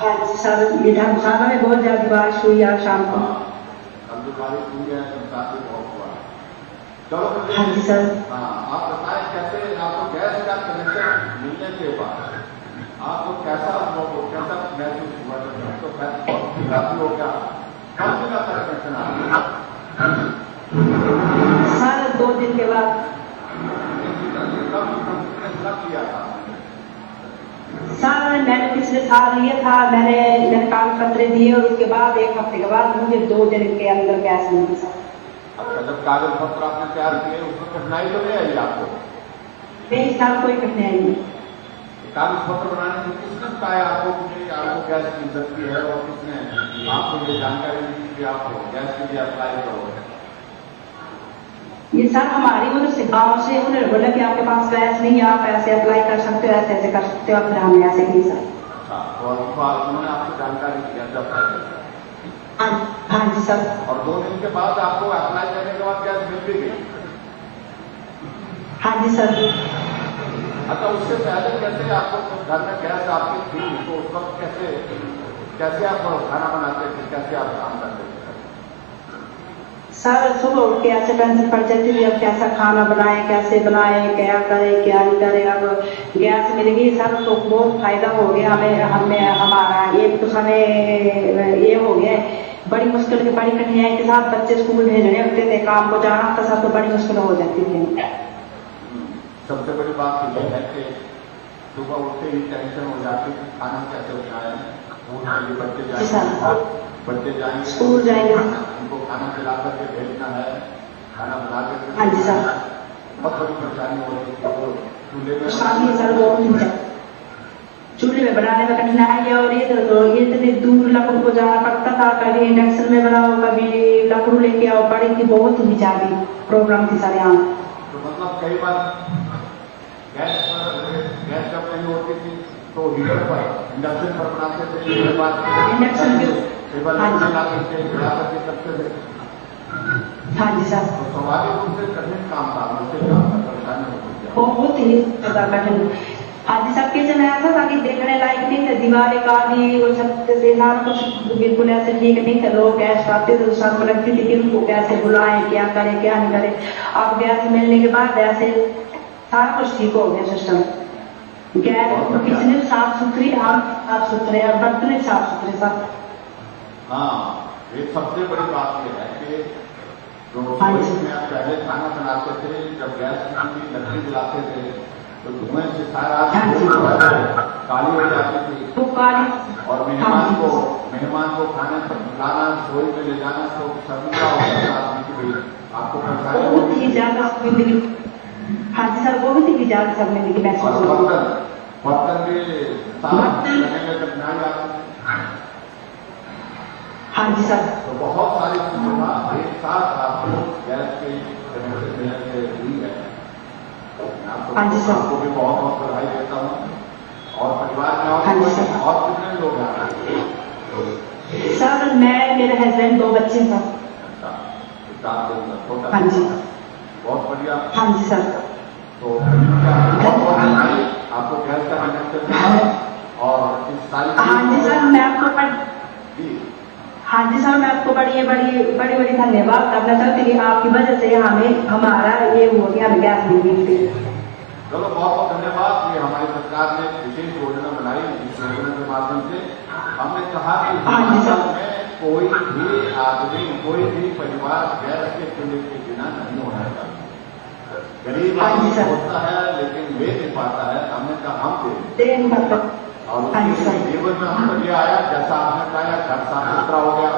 हाँ जी सर, ये धर्मशाला में बहुत ज्यादा बारिश हुई आज शाम को। हाँ, कल जो बारिश हुई है बरसात भी बहुत हुआ है। चलो मुझे हाँ जी सर। हाँ आप बताएं कैसे आपको गैस का कनेक्शन मिलने के बाद आपको कैसा अनुभव हो, कैसा महसूस हुआ? जब तो काफी हो गया, कब मिला था कनेक्शन आपको? सर 2 दिन के बाद। कब किया था? सर मैंने पिछले साल लिया था, मैंने कागज पत्र दिए और उसके बाद 1 हफ्ते के बाद मुझे 2 दिन के अंदर गैस मिली सर। अच्छा, जब कागज पत्र आपने तैयार किए उसमें कठिनाई तो नहीं आई आपको? नहीं सर, कोई कठिनाई नहीं। कागज पत्र बनाने में किसने बताया आपको कि आपको गैस मिल सकती है और किसने आपको ये जानकारी दी कि आप गैस के लिए अप्लाई करोगे? ये सर हमारी उधर से गाँव से उन्होंने बोला कि आपके पास गैस नहीं है, आप ऐसे अप्लाई कर सकते हो, ऐसे ऐसे कर सकते हो, फिर हमने ऐसे की सर। अच्छा, तो उन्होंने आपको जानकारी दी जब अप्लाई करते? हाँ जी सर। और 2 दिन के बाद आपको अप्लाई करने के बाद गैस मिल भी गई? हाँ जी सर। अच्छा, उससे पहले कैसे आपको घर में गैस आपकी थी तो उस वक्त कैसे आप खाना बनाते थे, कैसे आप काम करते थे? सर सुबह उठ के ऐसे टेंशन पड़ जाती थी, अब कैसा खाना बनाए, कैसे बनाए, क्या करे क्या नहीं करे। अब गैस मिल गई सर तो बहुत फायदा हो गया हमें हमारा। एक तो समय ये हो गया, बड़ी मुश्किल बड़ी कठिनाई के साथ बच्चे स्कूल भेजने होते थे, काम को जाना होता सब तो बड़ी मुश्किल हो जाती थी। सबसे बड़ी बात ये है कि सुबह उठते ही टेंशन हो जाती है खाना कैसे बनाए, बच्चे जाएंगे स्कूल जाएंगे, उनको खाना खिला करके भेजना है, खाना बना करके। हाँ जी सर। बहुत बड़ी परेशानी होती है वो चूल्हे में। परेशानी सर बहुत चूल्हे में बनाने में कठिनाई है और ये इतने दूर लकड़ू को जाना पड़ता था, कभी इंडक्शन में बनाओ कभी लकड़ू लेके आओ, पड़ी थी बहुत ही ज्यादा प्रॉब्लम थी सर यहाँ। तो मतलब कई बार गैस जब नहीं होती थी तो हीटर पर इंडक्शन पर बनाते थे, इंडक्शन के खिला करके करते थे। हाँ जी सर। तो स्वाभाविक रूप से कठिन काम था, मुश्किल काम था, परेशानी होती थी। बहुत ही ज्यादा कठिन। हाँ जी सर, किचन ऐसा था कि देखने लायक नहीं था, दीवारें काली, वो सब सारा कुछ बिल्कुल ऐसे ठीक नहीं था। लोग गैस आते थे तो शर्म लगती थी कि उनको कैसे बुलाएं, क्या करें क्या नहीं करें। अब गैस मिलने के बाद ऐसे सारा कुछ ठीक हो गया सिस्टम। गैस किचन साफ सुथरी, हम साफ सुथरे और बर्तन साफ सुथरे सब। हाँ, एक सबसे बड़ी बात यह है कि जो रसोई में आप पहले खाना बनाते थे, जब गैस की लकड़ी जलाते थे तो धुएं से सारा काली हो जाती थी। तो काली और मेहमान को खाने पर बुलाना, रसोई में ले जाना तो शर्मिंदा हो जाता आदमी की भी आपको परेशानी बहुत ही ज्यादा जिंदगी। हाँ जी सर, बहुत ही ज्यादा सब जिंदगी महसूस होती है। बर्तन भी साफ करने में कठिनाई आती है। हाँ जी सर। तो बहुत सारी चीजों का एक साथ आपको गैस के कनेक्शन देने से हुई है। हाँ जी सर। आपको भी बहुत बहुत बधाई देता हूँ। और परिवार में हाँ जी सर। और कितने लोग हैं? सर मैं, मेरे हस्बैंड, 2 बच्चे हैं। अच्छा, 4 लोग छोटा। हाँ जी। बहुत बढ़िया। हाँ जी सर। तो बहुत बहुत बधाई आपको गैस का कनेक्शन और इस सारी। हाँ जी सर, मैं आपको हाँ जी सर, मैं आपको बड़ी बड़ी धन्यवाद करना चाहती हूँ। आपकी वजह से हमें हमारा ये हुआ कि हमें गैस मिल गई। चलो बहुत बहुत धन्यवाद। ये हमारी सरकार ने विशेष योजना बनाई, इस योजना के माध्यम से हमने कहा कि हिमाचल में कोई भी आदमी, कोई भी परिवार गैस के चूल्हे के बिना नहीं होना चाहिए। गरीब आदमी होता है लेकिन ले नहीं पाता है, हमने कहा हम दे नहीं पाता। और उसके जीवन में हम ये आया जैसा आपने कहा, घर साफ सुथरा हो गया,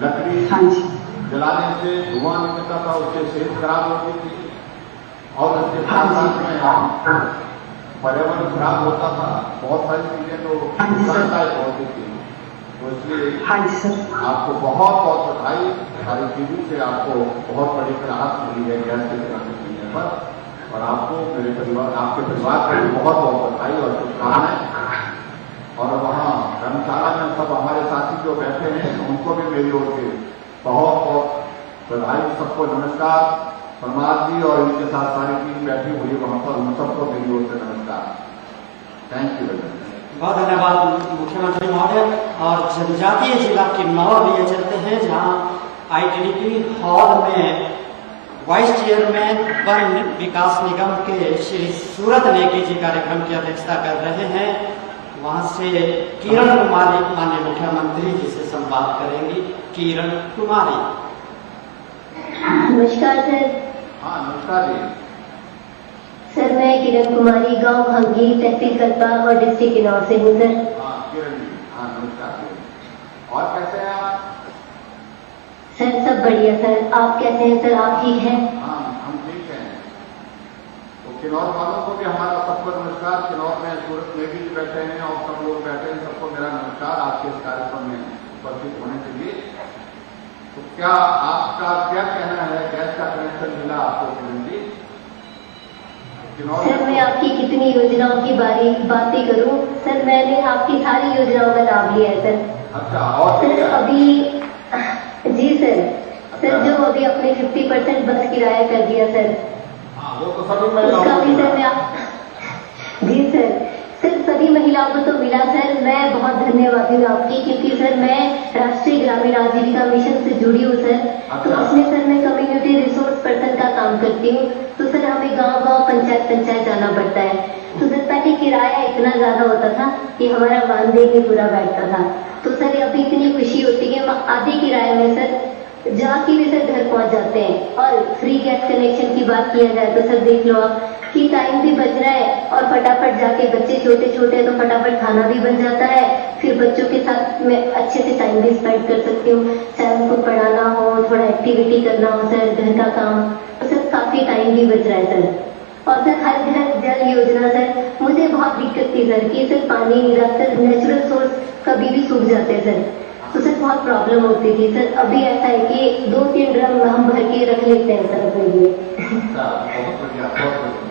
लकड़ी जलाने से धुआं निकलता था, उससे सेहत खराब होती थी और उसके साथ में पर्यावरण खराब होता था, बहुत सारी चीजें तो नुकसानदायक होती थी। तो इसलिए आपको बहुत बहुत बधाई। सारी चीजों से आपको बहुत बड़ी राहत मिली है गैस के कनेक्शन मिलने पर, और आपको मेरे परिवार, आपके परिवार को भी बहुत बहुत बधाई और शुभकामनाएं। और वहाँ धर्मशाला में सब हमारे साथी जो बैठे हैं उनको भी मेरी ओर से बहुत बहुत बधाई। सबको नमस्कार। प्रमाद जी और इनके साथ सारी टीम बैठी हुई वहां पर उन सबको मेरी ओर से नमस्कार। Thank you very much. बहुत धन्यवाद मुख्यमंत्री महोदय। और जनजातीय जिला किन्नौर लिए चलते हैं, जहां ITDP हॉल में वाइस चेयरमैन वन विकास निगम के श्री सूरत नेगी जी कार्यक्रम की अध्यक्षता कर रहे हैं। वहां से किरण कुमारी माननीय मुख्यमंत्री जी से संवाद करेंगी। किरण कुमारी। नमस्कार सर। हाँ नमस्कार जी। सर मैं किरण कुमारी, गांव हंगी, तहसील कल्पा और डिस्ट्रिक्ट किन्नौर से हूँ सर। हाँ किरण जी, हाँ नमस्कार। और कैसे हैं आप? सर सब बढ़िया सर, आप कैसे हैं सर? आप ठीक हैं? हाँ हम ठीक हैं। तो किन्नौर वालों को भी हमारा सबको नमस्कार। किन्नौर में सूरत में भी बैठे हैं और सब लोग बैठे हैं, सबको मेरा नमस्कार आज के इस कार्यक्रम में उपस्थित होने के लिए। तो क्या आपका क्या कहना है, गैस का कनेक्शन मिला आपको किरण जी? सर मैं आपकी कितनी योजनाओं की बातें करूं सर, मैंने आपकी सारी योजनाओं का लाभ लिया है सर। अच्छा और सर क्या? अभी जी सर, सर जो अभी अपने 50% बस किराया कर दिया सर, हाँ वो तो सभी उसका भी सर महिलाओं मैं जी सर सभी महिलाओं को तो मिला सर। मैं बहुत धन्यवादी हूँ आपकी, क्योंकि सर मैं राष्ट्रीय ग्रामीण आजीविका मिशन से जुड़ी हूँ सर। तो उसमें सर मैं कम्युनिटी रिसोर्स पर्सन का काम करती हूँ। तो सर हमें गांव-गांव पंचायत जाना पड़ता है। तो सर पहले किराया इतना ज्यादा होता था कि हमारा मानदेय में पूरा बैठता था। तो सर अभी इतनी खुशी होती है कि हम आधे किराए में सर जाके भी सर घर पहुंच जाते हैं। और फ्री गैस कनेक्शन की बात किया जाए तो सर देख लो आप कि टाइम भी बच रहा है और फटाफट जाके, बच्चे छोटे छोटे तो फटाफट खाना भी बन जाता है। फिर बच्चों के साथ मैं अच्छे से टाइम भी स्पेंड कर सकती हूँ, चाहे उनको पढ़ाना हो, थोड़ा एक्टिविटी करना हो सर, घर का काम, तो सर काफी टाइम भी बच रहा है सर। और सर हर घर जल योजना सर, मुझे बहुत दिक्कत थी सर कि सर पानी नहीं रहा सर, नेचुरल सोर्स कभी भी सूख जाते हैं सर, तो सर बहुत प्रॉब्लम होती थी सर। अभी ऐसा है कि 2-3 ड्रम हम भर के रख लेते हैं सर अपने लिए। बहुत बढ़िया, बहुत बढ़िया।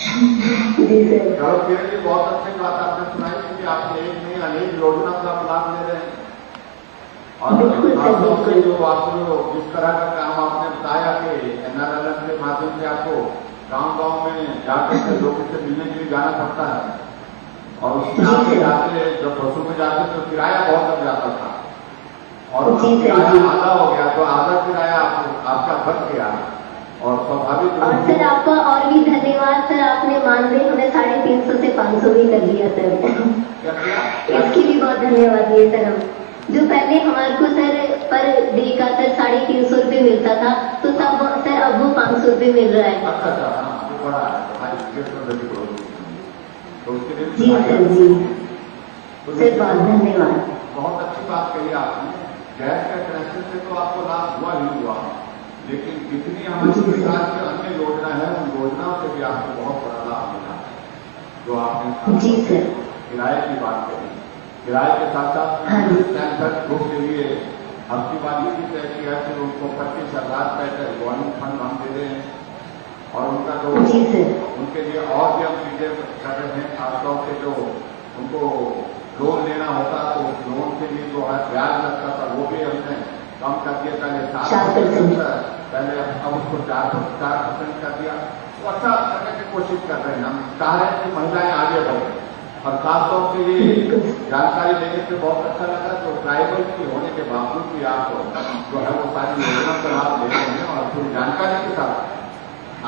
जी सर। चलो किरण जी, बहुत अच्छी बात आपने सुनाई कि आप एक नहीं अनेक योजना का लाभ ले रहे हैं। और बिल्कुल सर, बिल्कुल। जो आपको जिस तरह का काम आपने बताया कि NRLM के माध्यम से आपको गांव-गांव में जाकर के लोगों से मिलने के लिए जाना पड़ता है, और उसमें आप जाते, जब बसों में जाते तो किराया बहुत लग जाता था, और किराया आधा हो गया, तो आधा किराया आपका बच गया। और स्वाभाविक और सर आपका और भी धन्यवाद सर, आपने मानदेय हमें 350 से 500 भी कर दिया सर। इसकी भी बहुत धन्यवाद दिए सर हम। जो पहले हमारे को सर पर डे का सर 350 रुपये मिलता था, तो तब सर अब वो 500 रुपये मिल रहा है। अच्छा, हाँ वो बड़ा है, तो उसके लिए जी सर जी सर, बहुत धन्यवाद। बहुत अच्छी बात कही आपने। गैस का कनेक्शन से तो आपको लाभ हुआ ही हुआ, लेकिन जितनी हमारी सरकार की अन्य योजना है उन योजनाओं से भी आपको बहुत बड़ा लाभ मिला है। जो आपने जी सर किराए की बात करी, किराए के साथ साथ ग्रुप के लिए हफ्ती बाजी भी तय किया है, फिर उनको 25,000 रुपए का रिवॉल्विंग फंड हम दे रहे हैं, और उनका जो उनके लिए और भी हम चीजें कर रहे हैं। खासतौर से जो उनको लोन लेना होता तो उस लोन के लिए जो है ब्याज लगता था वो भी हमने कम कर दिया। पहले 7%, पहले अब उसको 4% कर दिया। तो अच्छा करने की कोशिश कर रहे हैं। हम चाह रहे हैं कि महिलाएं आगे बढ़े, और खासतौर से ये जानकारी लेने से बहुत अच्छा लगा। तो ट्राइबल की होने के बावजूद भी आप जो है वो सारी योजना का लाभ ले रहे हैं, और पूरी जानकारी के साथ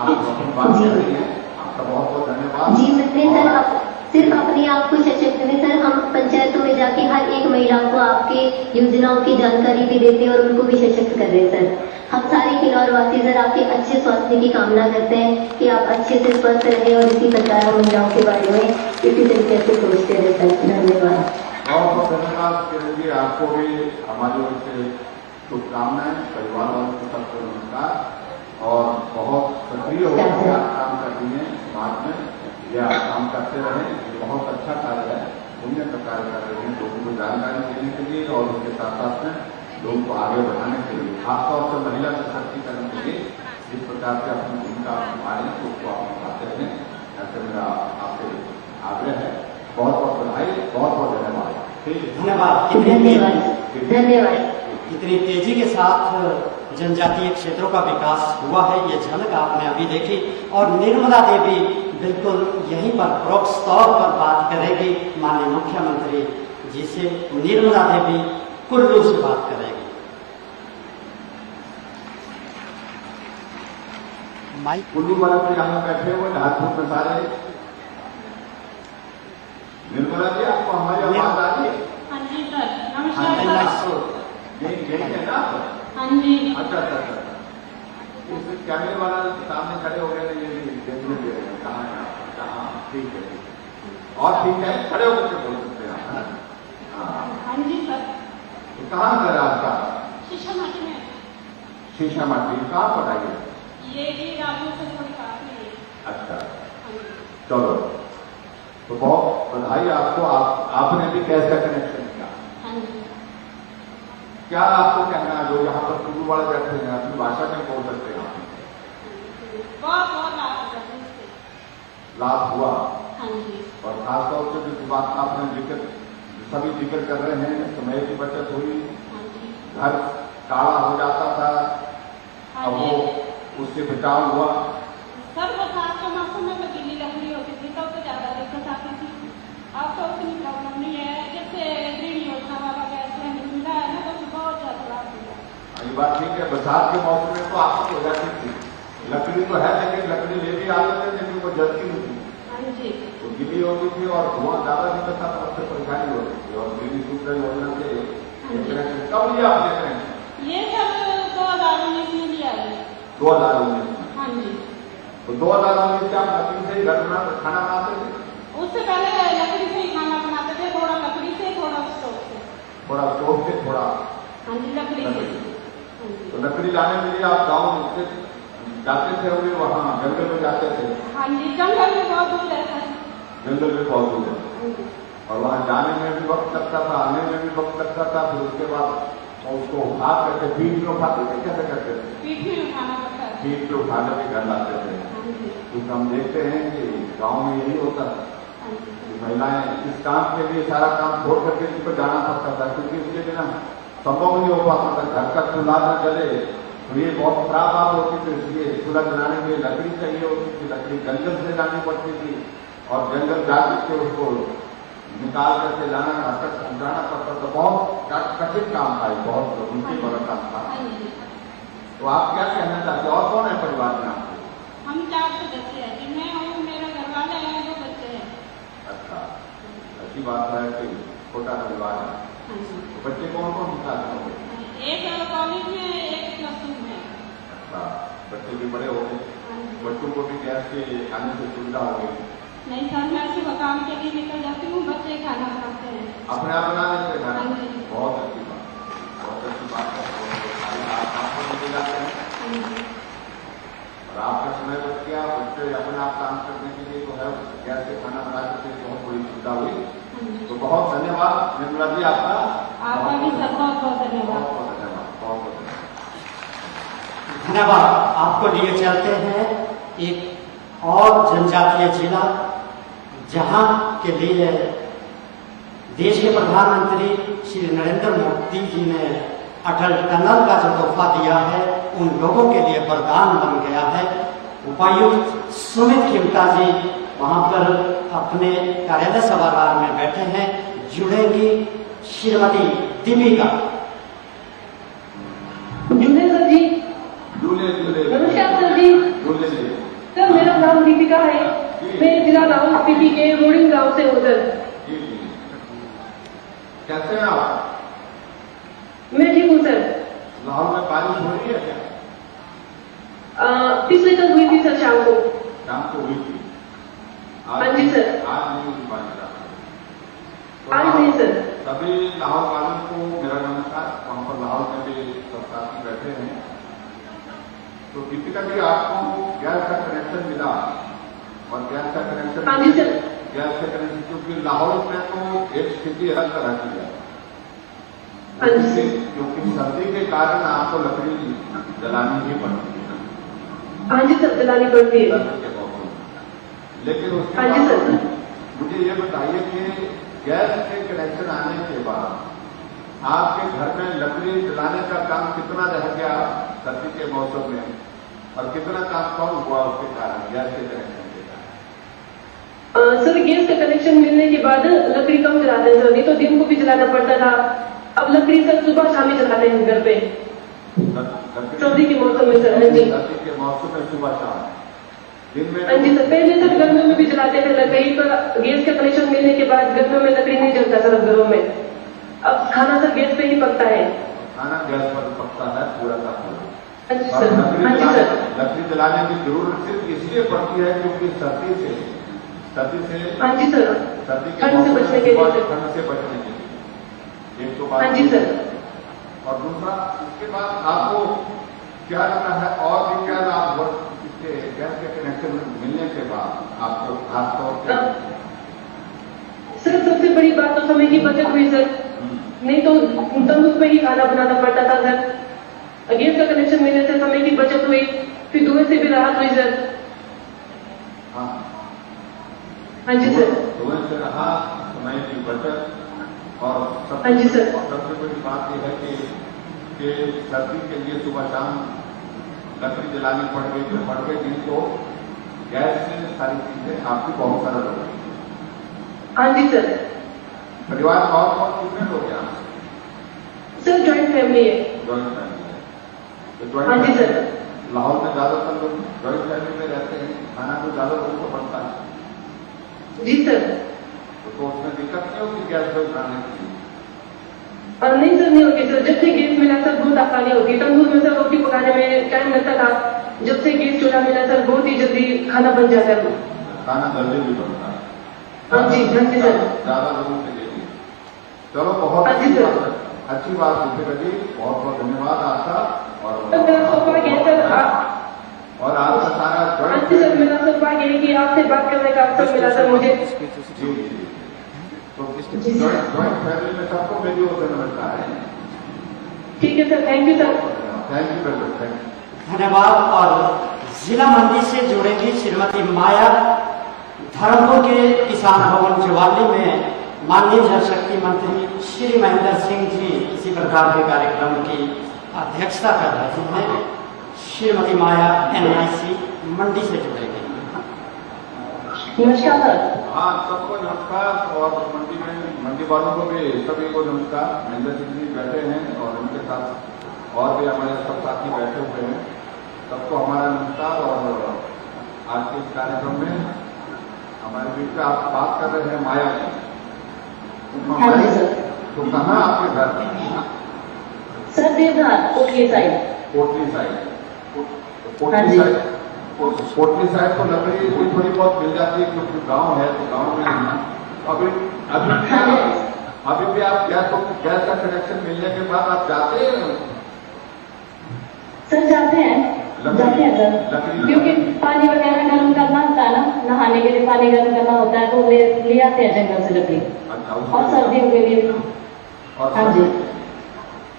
आप अपनी बात कर रही हैं। आपका बहुत बहुत धन्यवाद। जी मैंने सर सिर्फ अपने आप को सशक्त नहीं सर, हम पंचायतों में जाके हर एक महिला को आपके योजनाओं की जानकारी भी देते हैं और उनको भी सशक्त कर रहे हैं सर। हम सारे किन्नौर वासी सर आपके अच्छे स्वास्थ्य की कामना करते हैं कि आप अच्छे से स्वस्थ रहें और इसी प्रकार महिलाओं के बारे में इसी तरीके से सोचते रहे सर। धन्यवाद। बहुत बहुत धन्यवाद किरण जी, आपको भी हमारी ओर से शुभकामनाएं। परिवार वालों को सबको नमस्कार, और बहुत सक्रिय होकर आप काम कर रही हैं समाज में, या काम करते रहें। ये बहुत अच्छा कार्य है, पुण्य का कार्य कर रहे हैं, लोगों को जानकारी देने के लिए और उसके साथ साथ में लोगों को आगे बढ़ाने के लिए, खासतौर से महिला सशक्तिकरण के लिए जिस प्रकार से अपनी भूमिका निभाए तो उसको आप निभाते रहें, ऐसे मेरा आपसे आग्रह है। बहुत बहुत बधाई, बहुत बहुत धन्यवाद। धन्यवाद। धन्यवाद। इतनी तेजी के साथ जनजातीय क्षेत्रों का विकास हुआ है, ये झलक आपने अभी देखी। और निर्मला देवी बिल्कुल यहीं पर परोक्ष तौर पर बात करेगी माननीय मुख्यमंत्री जी से। निर्मला देवी कुल्लू से बात करेगी। माइक कुल्लू वाले तो यहाँ बैठे हुए हाथों में सारे। निर्मला जी, आपको हमारी आवाज आ रही है? हाँ जी सर, नमस्कार हाँ, सर। यही है ना? हाँ जी। अच्छा अच्छा अच्छा। इस कैमरे वाला सामने खड़े हो गए, ये भी देखने दे रहे हैं कहाँ है आप? कहाँ? ठीक है, ठीक है। और ठीक है, खड़े होकर के बोल सकते हैं आप। हाँ। हाँ जी सर। तो कहाँ घर आपका? शीशा माटी में। शीशा माटी कहाँ पर आई है? ये भी राजू से थोड़ी पास में है। अच्छा, हाँ जी। चलो तो बहुत बधाई आपको। आपने भी गैस का कनेक्शन किया। हाँ जी। क्या आपको कहना है, जो यहाँ पर कुल्लू वाले बैठे हैं, अपनी भाषा में बोल सकते हैं आप? बहुत बहुत लाभ होगा इससे। लाभ हुआ। हाँ जी। और खासतौर से जिस बात का आपने जिक्र, सभी जिक्र कर रहे हैं, समय की बचत हुई, हाँ जी। घर काला हो जाता था, हाँ अब जी। वो उससे बचाव हुआ। सर बरसात के मौसम में तो गीली लकड़ी होती थी, तब तो ज्यादा दिक्कत आती थी। अब तो उतनी प्रॉब्लम नहीं है। जैसे ग्रीन योजना वाला गैस सिलेंडर मिला है ना, तो बहुत ज्यादा लाभ मिला। ये बात ठीक है, बरसात के मौसम में तो आपको हो जाती थी। लकड़ी तो है, लेकिन लकड़ी ले भी आते थे, लेकिन वो जलती नहीं थी, हाँ जी। वो गीली होती थी और धुआं ज्यादा निकलता था, उससे परेशानी होती थी। और गीली सूत्र योजना से कनेक्शन कब लिया आपने कनेक्शन? ये सब 2019 में लिया है। 2019 में। हाँ जी। तो 2019 से आप लकड़ी से ही घर में खाना बनाते थे? उससे पहले लकड़ी से ही खाना बनाते थे, थोड़ा लकड़ी से, थोड़ा स्टोव से। थोड़ा स्टोव से, थोड़ा हाँ जी, लकड़ी से। हाँ जी। तो लकड़ी लाने के लिए आप गाँव से जाते थे होंगे, वहाँ जंगल में जाते थे? हाँ जी, जंगल में बहुत दूर रहता है। जंगल में बहुत दूर है, हाँ जी। और वहाँ जाने में भी वक्त लगता था, आने में भी वक्त लगता था। फिर उसके बाद उसको उठा करके पीठ में उठाते थे, कैसे करते थे? पीठ में उठाना पड़ता है। पीठ पे उठा करके घर लाते थे। हाँ जी। क्योंकि हम देखते हैं कि गाँव में यही होता है हाँ जी। कि महिलाएं इस काम के लिए सारा काम छोड़ करके इनको जाना पड़ता था, क्योंकि उसके बिना संभव नहीं हो पाता था। घर का चूल्हा न जले तो ये बहुत खराब बात होती थी, इसलिए चूल्हा जलाने के लिए लकड़ी चाहिए होती थी। लकड़ी जंगल से लानी पड़ती थी, और जंगल जा करके उसको निकाल करके लाना, घर तक पहुँचाना पड़ता था। बहुत कठिन काम था, बहुत मुश्किल वाला काम था। हाँ जी। तो आप क्या कहना चाहते हैं? और कौन है परिवार में आपके? हम 4 सदस्य हैं, जिनमें हूँ, मेरे घर वाले हैं, 2 बच्चे हैं। अच्छा, अच्छी बात है कि छोटा परिवार है। हाँ जी। तो बच्चे कौन कौन सी क्लास में होंगे? एक कॉलेज में, एक +2 में। अच्छा, बच्चे भी बड़े हो गए, हाँ जी। बच्चों को भी गैस के आने से सुविधा हो गई। नहीं सर, मैं सुबह काम के लिए निकल जाती हूँ, बच्चे खाना खाते हैं। अपने आप बना लेते हैं खाना? हाँ जी। बहुत अच्छी बात, बहुत अच्छी बात है। आपको निकल जाते हैं हाँ जी। और आपका समय बच गया। बच्चे अपने आप काम करने के लिए जो है गैस से खाना बना करके बहुत बड़ी सुविधा हुई। हाँ जी। तो बहुत धन्यवाद निर्मला जी आपका। आपका भी सर बहुत बहुत धन्यवाद। बहुत बहुत धन्यवाद, बहुत बहुत धन्यवाद। धन्यवाद। आपको लिए चलते हैं एक और जनजातीय जिला, जहां के लिए देश के प्रधानमंत्री श्री नरेंद्र मोदी जी ने अटल टनल का जो तोहफा दिया है, उन लोगों के लिए वरदान बन गया है। उपायुक्त सुमित खिमटा जी वहां पर अपने कार्यालय सभागार में बैठे हैं। जुड़ेंगी श्रीमती दीपिका। जुड़े सर जी। झूले झूले नमस्कार सर जी। झूले जी। सर मेरा नाम दीपिका है, मैं जिला लाहौल स्पीति के रोडिंग गांव से हूँ सर। जी जी। कैसे हैं आप? मैं ठीक हूँ सर। लाहौर में बारिश हो रही है क्या? पिछले कल हुई थी सर, शाम को। शाम को हुई थी? हाँ जी सर। आज नहीं हुई बारिश? आज नहीं सर। सभी लाहौर वालों को मेरा नमस्कार। वहाँ पर लाहौर में भी सब साथी बैठे हैं। तो दीपिका जी, आपको गैस का कनेक्शन मिला, और गैस का कनेक्शन, हाँ जी सर। गैस का कनेक्शन, क्योंकि लाहौर में तो एक स्थिति अलग तरह की है। हाँ जी सर। क्योंकि सर्दी के कारण आपको लकड़ी जलानी ही पड़ती है। हाँ जी सर, जलानी पड़ती है। सर्दी के मौसम में। लेकिन उसके हाँ जी बाद सर। मुझे ये बताइए कि गैस के कनेक्शन आने के बाद आपके घर में लकड़ी जलाने का काम कितना रह गया सर्दी के मौसम में, और कितना काम कम हुआ उसके कारण, गैस के कनेक्शन के कारण? सर गैस का कनेक्शन मिलने के बाद लकड़ी कम जलाते हैं सर, नहीं तो दिन को भी जलाना पड़ता था। अब लकड़ी सर सुबह शाम ही जलाते हैं घर पे सर्दी के मौसम में सर। हाँ जी, सर्दी के मौसम में सुबह शाम दिन में? हाँ जी सर, पहले सर गर्मियों में भी जलाते थे लकड़ी, पर गैस का कनेक्शन मिलने के बाद गर्मियों में लकड़ी नहीं जलता सर घरों में। अब खाना सर गैस पे ही पकता है। खाना गैस पर पकता है पूरा का पूरा। हाँ जी और सर, हाँ जी सर, लकड़ी जलाने की जरूरत सिर्फ इसलिए पड़ती है क्योंकि सर्दी से हाँ जी सर, सर्दी के ठंड से बचने के लिए। ठंड से बचने के लिए एक तो बात। हाँ जी सर। और दूसरा, इसके बाद आपको क्या लगता है और भी क्या लाभ हो इसके गैस के कनेक्शन मिलने के बाद आपको खासतौर पे? सर सबसे बड़ी बात तो समय की बचत हुई सर, नहीं तो तंदूर पे ही खाना बनाना पड़ता था सर। गैस का कनेक्शन मिलने से समय की बचत हुई, फिर धुएं से भी राहत हुई सर। हाँ हाँ जी सर, धुएं से रहा, समय की बचत, और हाँ जी सर। सबसे बड़ी बात यह है कि सर्दी के लिए सुबह शाम लकड़ी जलानी पड़ गई नहीं तो गैस से सारी चीजें आपकी बहुत सरल हो गई। हाँ जी सर। परिवार में और कौन कितने लोग हैं? सर जॉइंट फैमिली है। जॉइंट फैमिली है तो हाँ जी सर। लाहौर में ज्यादातर लोग जॉइंट फैमिली में रहते हैं, खाना तो ज्यादा लोगों को बनता है। जी सर। तो उसमें दिक्कत नहीं होती गैस पे बनाने की? और नहीं सर, नहीं होती सर, जब से गैस मिला सर बहुत आसानी होती है। तंदूर में सर रोटी पकाने में टाइम लगता था, जब से गैस चूल्हा मिला सर बहुत ही जल्दी खाना बन जाता है। खाना जल्दी भी बनता है। हाँ जी, हाँ जी सर। ज्यादा लोगों के लिए। चलो बहुत हाँ जी सर। अच्छी बात सुफिया जी, बहुत बहुत धन्यवाद आपका। सर मेरा सौभाग्य है सर, और आपका सारा हाँ जी सर, मेरा सौभाग्य है कि आपसे बात करने का अवसर मिला सर मुझे। जी जी, तो जॉइंट फैमिली में सबको मेरी ओर से नमस्कार है। ठीक है sir, thank you sir. Thank you very much, thank you. धन्यवाद। और जिला मंडी से जुड़ेंगी श्रीमती माया। धर्मपुर के किसान भवन ज्वाली में माननीय जल शक्ति मंत्री श्री महेंद्र सिंह जी इसी प्रकार के कार्यक्रम की अध्यक्षता कर रहे हैं। श्रीमती माया NIC मंडी से जुड़ेंगे। नमस्कार सर। हाँ, सबको नमस्कार, और मंडी वालों को भी सभी को नमस्कार। महेंद्र सिंह जी बैठे हैं और उनके साथ और भी हमारे सब साथी बैठे हुए हैं, सबको हमारा नमस्कार। और आज के इस कार्यक्रम में हमारे बीच में आप बात कर रहे हैं माया जी। हाँ जी सर। तो कहाँ आपके घर? Sir Deodhar Kotli side. Kotli side. हाँ जी। कोटली साइड तो लकड़ी थोड़ी बहुत मिल जाती है क्योंकि गांव है, तो गांव में अभी भी आप गैस का कनेक्शन मिलने के बाद आप जाते हैं? सर जाते हैं सर, क्योंकि पानी वगैरह गर्म करना होता है ना, नहाने के लिए पानी गर्म करना होता है, तो ले आते हैं जंगल से लकड़ी। अच्छा, और सर्दियों के लिए भी। हाँ जी।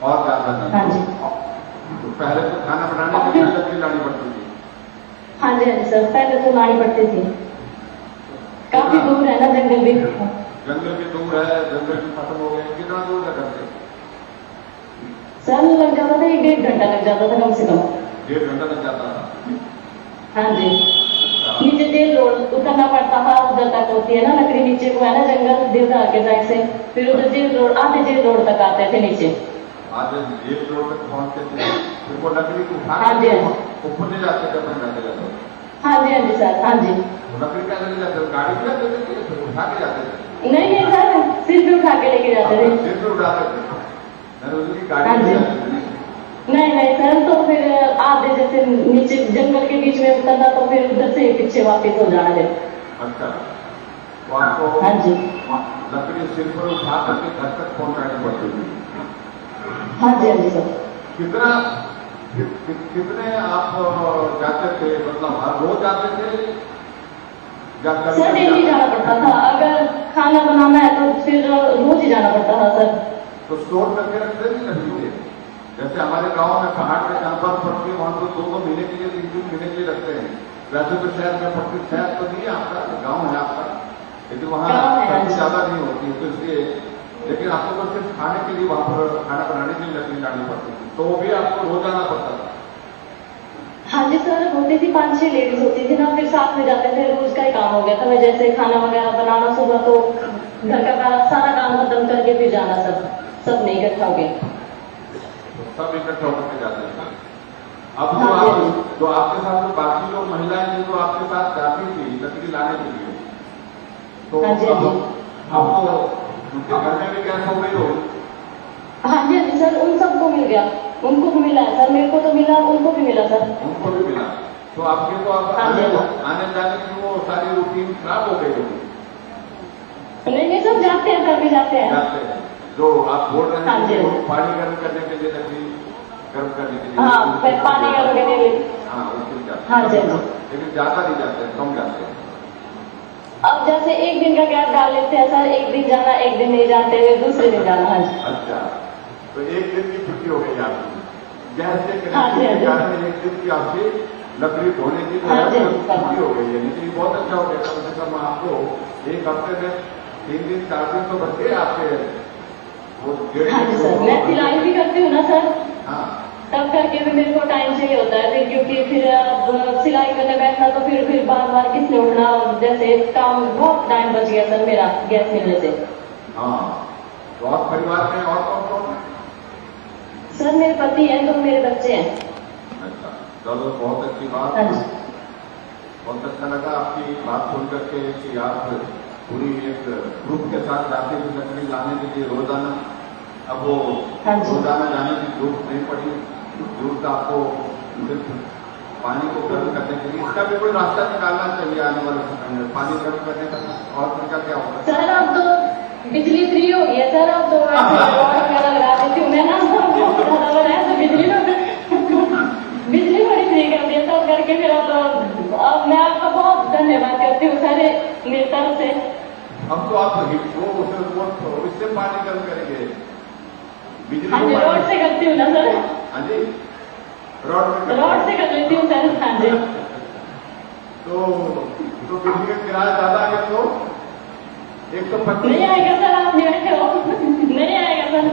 और ज्यादा नहीं? हाँ जी। तो पहले तो खाना बनाने के लिए लकड़ी लानी पड़ती थी? हाँ जी, हाँ जी सर, पहले तो लानी पड़ती थी। काफी दूर है ना जंगल भी। जंगल भी दूर है, जंगल भी खत्म हो गए, कितना दूर है घर से? सर लग जाता था 1-1.5 घंटा लग जाता था कम से कम। 1.5 घंटा लग जाता था? हाँ जी। नीचे जेल रोड उतरना पड़ता था, उधर तक होती है ना लकड़ी नीचे को, है ना जंगल देवदार के साइड से, फिर उधर जेल रोड, आधे जेल रोड तक आते थे नीचे। आधे जेल रोड तक पहुंचते थे, फिर वो लकड़ी को उठा हाँ जी, ऊपर ले जाते थे अपने जाते जाते? हाँ जी, हाँ जी सर, हाँ जी। लकड़ी कैसे ले जाते थे? गाड़ी में जाते थे फिर उठा के जाते थे? नहीं सर, सिर पे उठा के लेके जाते थे। सिर पे उठाते थे? उसकी हाँ गाड़ी जी। में जाते थे? नहीं सर, तो फिर आधे जैसे नीचे जंगल के बीच में उतरना, तो फिर उधर से पीछे वापस हो जाना है। अच्छा, तो आपको हाँ जी, लकड़ी सिर पर उठा करके घर तक पहुंचानी पड़ती थी? हाँ जी, हाँ जी सर। कितने आप जाते थे, मतलब हर रोज जाते थे या कभी? सर डेली जाना पड़ता था, अगर खाना बनाना है तो फिर रोज ही जाना पड़ता था सर। तो स्टोर करके रखते थे लकड़ी के? जैसे हमारे गांव में पहाड़ पे जहाँ पर पड़ती है वहां तो 2 महीने के लिए 3 महीने के लिए रखते हैं, वैसे तो शहर में पड़ती, शहर तो नहीं है आपका, गाँव है आपका? लेकिन वहाँ काम है, सर्दी अच्छा। ज्यादा नहीं होती है, तो इसलिए लेकिन आपको तो सिर्फ खाने के लिए वहाँ पर खाना बनाने के लिए लकड़ी लानी पड़ती थी, तो वो भी आपको रोज आना पड़ता था। हाँ जी सर, होती थी 5-6 लेडीज होती थी ना, फिर साथ में जाते थे, रोज का ही काम हो गया था। मैं जैसे खाना वगैरह बनाना सुबह, तो घर का सारा काम खत्म करके फिर जाना, सब नहीं इकट्ठा हो गए। तो सब इकट्ठा होकर जाते थे। अब हाँ जी। जो आपके साथ जो बाकी लोग महिलाएं थी जो आपके साथ जाती थी लकड़ी लाने के लिए, तो हाँ जी, हाँ जी। अब तो उनके घर में भी गैस हो गई हो। हाँ जी हाँ जी सर, उन सबको मिल गया, उनको भी मिला है सर, मेरे को तो मिला, उनको भी मिला सर। उनको भी मिला, तो आपके तो अब हाँ जी। आने जाने की वो सारी रूटीन खराब हो गई होगी। नहीं सब जाते हैं सर, भी जाते हैं। जाते हैं जो आप बोल रहे हाँ हैं जी। कि वो पानी गर्म करने के लिए लकड़ी गर्म करने के लिए, हाँ, फिर पानी गर्म करने के लिए। हाँ उसके लिए जाते हैं। हाँ जी, हाँ जी। लेकिन ज्यादा नहीं जाते हैं, कम जाते हैं। अब जैसे एक दिन का गैप डाल लेते हैं सर, एक दिन जाना, एक दिन नहीं जाते हुए दूसरे दिन जाना। हाँ जी। अच्छा, तो एक दिन की छुट्टी हो गई आपकी गैस से हाँ जी, हाँ कनेक्शन के जी। कारण, एक दिन की आपकी लकड़ी धोने की जो हाँ है जी, वो हाँ जी। छुट्टी हो गई है। लेकिन ये बहुत अच्छा हो गया, कम से कम आपको एक हफ्ते में 3 दिन 4 दिन तो बच गए आपके वो हाँ जी सर, मैं सिलाई भी करती हूँ ना सर, हाँ तब करके भी मेरे को टाइम चाहिए होता है फिर, क्योंकि फिर अब सिलाई करने बैठना तो फिर बार बार किसने उठना, जैसे काम बहुत टाइम बच गया सर मेरा गैस मिलने से। हाँ। तो आप परिवार में और कौन कौन है? सर मेरे पति हैं, 2 मेरे बच्चे हैं। अच्छा, चलो बहुत अच्छी बात। हाँ जी। बहुत अच्छा लगा आपकी बात सुन करके कि आप पूरी एक ग्रुप के साथ जाते थे लकड़ी लाने के लिए रोजाना। अब वो हाँ जी। रोजाना जाने की जरूरत नहीं पड़ी, जरूरत आपको सिर्फ पानी को गर्म करने के लिए। इसका भी कोई रास्ता निकालना चाहिए आने वाले समय में, पानी गर्म करने का और तरीका क्या होगा? सर अब तो बिजली फ्री हो गई है सर, अब तो वैसे रॉड वगैरह लगा देती हूँ मैं ना, बहुत ज्यादा बना है तो बिजली बड़ी फ्री कर दी है तब करके, फिर अब मैं आपका बहुत धन्यवाद करती हूँ सारे मेरी तरफ से। अब तो आप वो इससे पानी गर्म करेंगे, बिजली हाँ को जी, रोड से करती हूँ ना सर, हाँ जी, रोड से कर लेती हूँ सर। हाँ जी। तो बिजली का किराया ज्यादा आ गया तो 125 नहीं आएगा सर, आप नहीं बैठे हो, नहीं आएगा सर।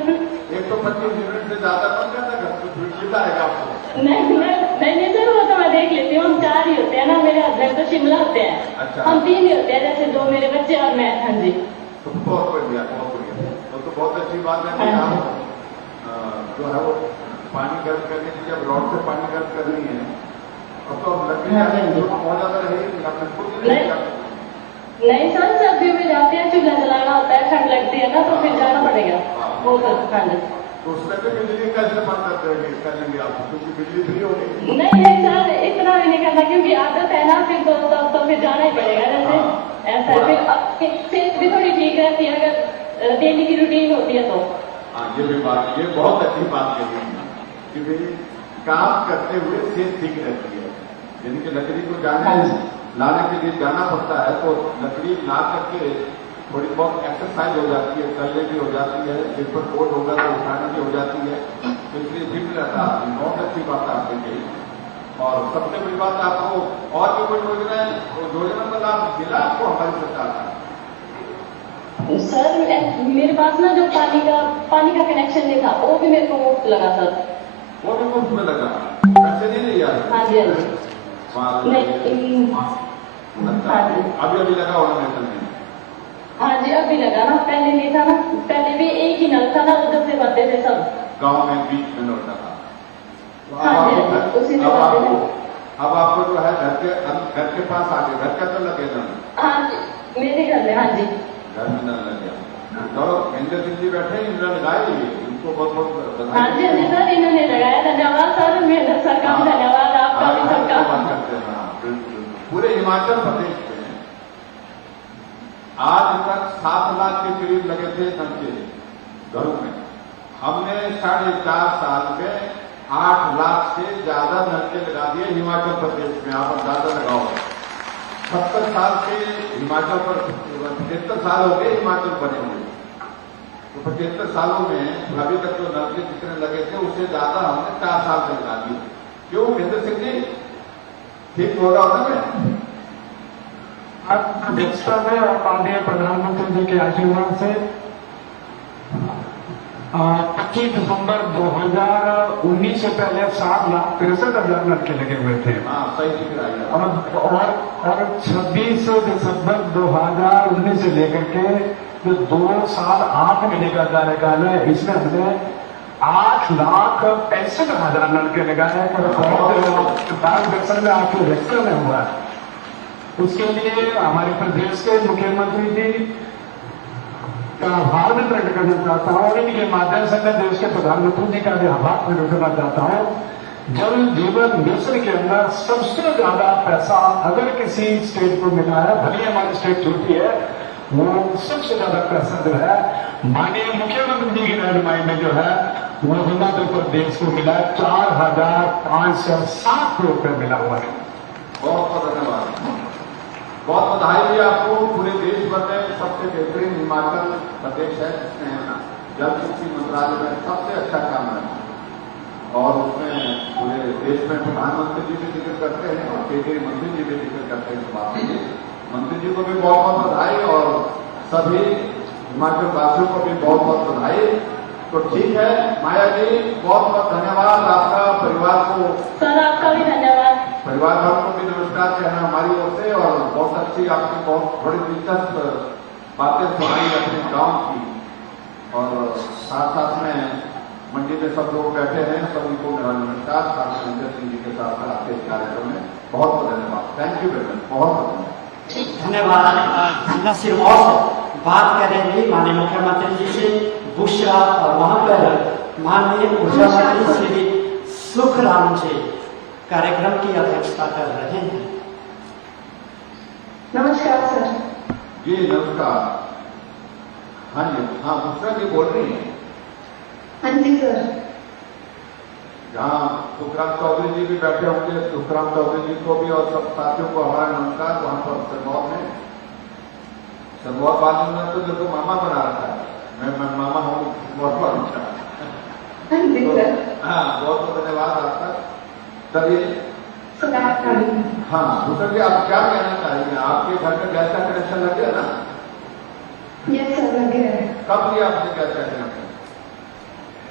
125 यूनिट से ज्यादा कम करना घर तो बिजली आएगा आपको। नहीं सर, वो तो मैं देख लेती हूँ, हम 4 ही होते हैं ना, मेरे हस्बैंड तो शिमला होते हैं। अच्छा। हम 3 ही होते हैं, जैसे 2 मेरे बच्चे और मैं। हाँ जी। तो बहुत बढ़िया, बहुत बढ़िया। तो बहुत अच्छी बात है कि हाँ आप जो है वो पानी गर्म करने की जब रॉड से पानी गर्म करनी है, अब तो लकड़ी हाँ जी। बहुत ज्यादा रहेगी, आप खुद ही नहीं। रहेगी। नहीं सर, सर्दियों में जाते हैं, चूल्हा जलाना होता है, ठंड लगती है ना, तो फिर जाना पड़ेगा वो तो। हाँ जी। तो उसमें भी बिजली का इस्तेमाल करेंगे आप, क्योंकि बिजली फ्री हो गई। नहीं सर, इतना भी नहीं करना, क्योंकि आदत है ना, फिर तो फिर जाना ही पड़ेगा। जैसे ऐसा है, फिर सेहत भी थोड़ी ठीक रहती है अगर डेली की रूटीन होती है तो। हाँ, ये भी बात, ये बहुत अच्छी बात कही कि भाई काम करते हुए सेहत ठीक रहती है। यानी कि लकड़ी को लाने के लिए जाना पड़ता है, तो लकड़ी ला करके थोड़ी बहुत एक्सरसाइज हो जाती है, चलने की हो जाती है, जिस पर कोट होगा तो उठाने की हो जाती है, तो इसलिए फिट रहता है। बहुत अच्छी बात आपने कही। और सबसे बड़ी बात, आपको और भी कोई योजना का लाभ मिला आपको हमारी सरकार का? सर मेरे पास ना जो पानी का कनेक्शन नहीं था, वो भी मेरे को मुफ्त लगा सर। वो भी मुफ्त में लगा, पैसे नहीं लिया? हाँ जी, हाँ जी। नहीं, अच्छा, हाँ जी। अभी लगा होगा नेशनल में? हाँ जी, अभी लगा ना, पहले नहीं था ना, पहले भी एक ही नल था ना, उधर से भरते थे सब। गांव में बीच में लौटा था। तो हाँ जी, उसी से भरते थे। अब आपको जो है घर के पास आ गए, घर का तो लगे ना? हाँ जी, मेरे घर में। हाँ जी। घर में नल लग गया। चलो, महेंद्र सिंह जी बैठे, इन्होंने लगाए, उनको बहुत बहुत बधाई। हाँ जी, हाँ जी सर, इन्होंने लगाया। धन्यवाद सर, मेरे सर का भी धन्यवाद, आपका भी सबका। बात करते हैं। हाँ, बिल्कुल। पूरे हिमाचल प्रदेश में आज तक 7 लाख के करीब लगे थे नल के घरों में। हमने 4.5 साल में 8 लाख से ज्यादा नलके लगा दिए हिमाचल प्रदेश में। आप अंदाजा लगाओ, 70 साल से हिमाचल पर 75 साल हो गए हिमाचल बने हुए, तो 75 सालों में अभी तक जो नलके जितने लगे थे उससे ज्यादा हमने 4 साल में लगा दिए। क्यों महेंद्र सिंह जी, ठीक बोल रहा होता मैं? अध्यक्षता में और माननीय प्रधानमंत्री जी के आशीर्वाद से 25 दिसंबर 2019 से पहले 7,63,000 लड़के लगे हुए थे। हाँ, सही फिक्र आई है। और 26 दिसंबर 2019 से लेकर के जो 2 साल 8 महीने का कार्यकाल है, इसमें हमने 8,65,000 लड़के लगाए हैं। भारत में आपके इलेक्शन में हुआ है, उसके लिए हमारे प्रदेश के मुख्यमंत्री जी का आभार भी प्रकट करना चाहता हूँ और इनके माध्यम से मैं देश के प्रधानमंत्री जी का भी आभार प्रकट करना चाहता हूँ। जल जीवन मिशन के अंदर सबसे ज्यादा पैसा अगर किसी स्टेट को मिला है, भले हमारी स्टेट छोटी है, वो सबसे ज्यादा पैसा जो है माननीय मुख्यमंत्री जी की रहनुमाई में जो है वो हिमाचल प्रदेश को मिला है। 4,507 करोड़ रुपये मिला हुआ है। बहुत बहुत धन्यवाद, बहुत बधाई भी आपको। पूरे देश भर में सबसे बेहतरीन हिमाचल प्रदेश है जिसने जल शक्ति मंत्रालय में सबसे अच्छा काम किया और उसमें पूरे देश में प्रधानमंत्री जी भी जिक्र करते हैं और केंद्रीय मंत्री जी भी जिक्र करते हैं। इस बात में मंत्री जी को भी बहुत बहुत बधाई और सभी हिमाचल वासियों को भी बहुत बहुत बधाई। तो ठीक है माया जी, बहुत बहुत धन्यवाद आपका। परिवार को सर आपका भी धन्यवाद। परिवार वालों को भी नमस्कार कहना हमारी ओर से और बहुत अच्छी आपकी बहुत बड़ी दिलचस्प बातें सुनाई अपने गांव की और साथ साथ में मंडी में सब लोग बैठे हैं, सभी को मेरा नमस्कार। साथ में इंद्र सिंह जी के साथ आपके कार्यक्रम में बहुत बहुत धन्यवाद। थैंक यू वेरी मच, बहुत धन्यवाद। जिला सिरमौर से बात करेंगी माननीय मुख्यमंत्री जी से बुशरा और वहां पर माननीय ऊर्जा मंत्री श्री सुखराम जी कार्यक्रम की अध्यक्षता कर रहे हैं। नमस्कार सर। जी नमस्कार। हाँ जी, हाँ दूसरा जी बोल रही है। हाँ जी सर। जहाँ सुखराम चौधरी जी भी बैठे होंगे, सुखराम चौधरी जी को भी और सब साथियों को हमारा नमस्कार। वहां पर सिरमौर में सिरमौर वाले ने तो देखो मामा बना रखा है, मैं मामा हूँ बहुत बड़ा। हाँ जी सर। हाँ बहुत बहुत धन्यवाद आपका। चलिए हाँ दूसरा जी आप क्या कहना चाहिए? आपके घर में गैस का कनेक्शन लग गया ना? यस सर लग गया है। कब लिया आपने गैस का कनेक्शन?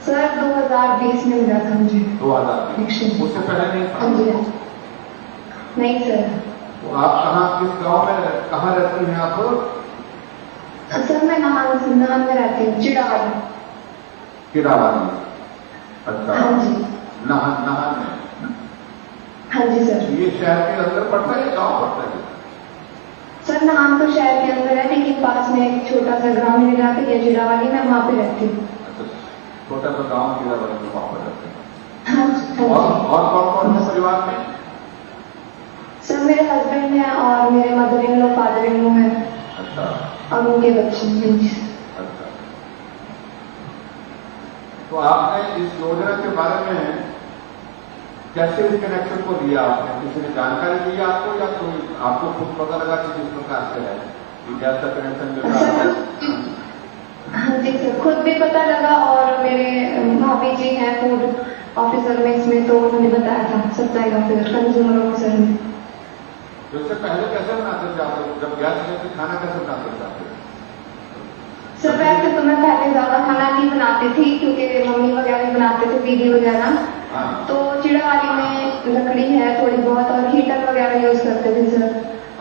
सर 2020 में मिला था मुझे। 2020 उससे पहले नहीं था? हाँ जी नहीं सर। तो आप कहाँ किस गांव में कहाँ रहती हैं आप? सर मैं नाहन में रहती हूँ, चिड़ावाली। किरावाली। अच्छा हाँ जी। नाहन में। हाँ जी सर। ये शहर के अंदर पड़ता है या गाँव पड़ता है? सर नाहन तो शहर के अंदर है लेकिन पास में एक छोटा सा ग्रामीण इलाका है चिड़ावाली में, वहाँ पे रहती हूँ। अच्छा छोटा सा गाँव किरावाली में वहाँ पर रहते हैं। हाँ और कौन कौन है परिवार में? सर मेरे हस्बैंड है और मेरे mother in law father in law है। अच्छा और उनके बच्चे हैं। अच्छा तो आपने इस योजना के बारे में कैसे इस कनेक्शन को लिया? आपने किसी ने जानकारी दी आपको या कोई आपको खुद पता लगा कि किस प्रकार से है कि गैस का कनेक्शन मिल रहा है? हाँ जी सर, खुद भी पता लगा और मेरे भाभी जी हैं फूड ऑफिसर में इसमें, तो उन्होंने बताया था सप्लाई ऑफिसर कंज्यूमर ऑफिसर में। तो इससे पहले कैसे बनाते थे आप लोग? जब गैस नहीं थी खाना कैसे बनाते थे आप? सर वैसे तो मैं पहले ज्यादा खाना नहीं बनाती थी क्योंकि मम्मी वगैरह बनाते थे, दीदी वगैरह। तो चिड़ावाली में लकड़ी है थोड़ी बहुत और हीटर वगैरह यूज करते थे सर,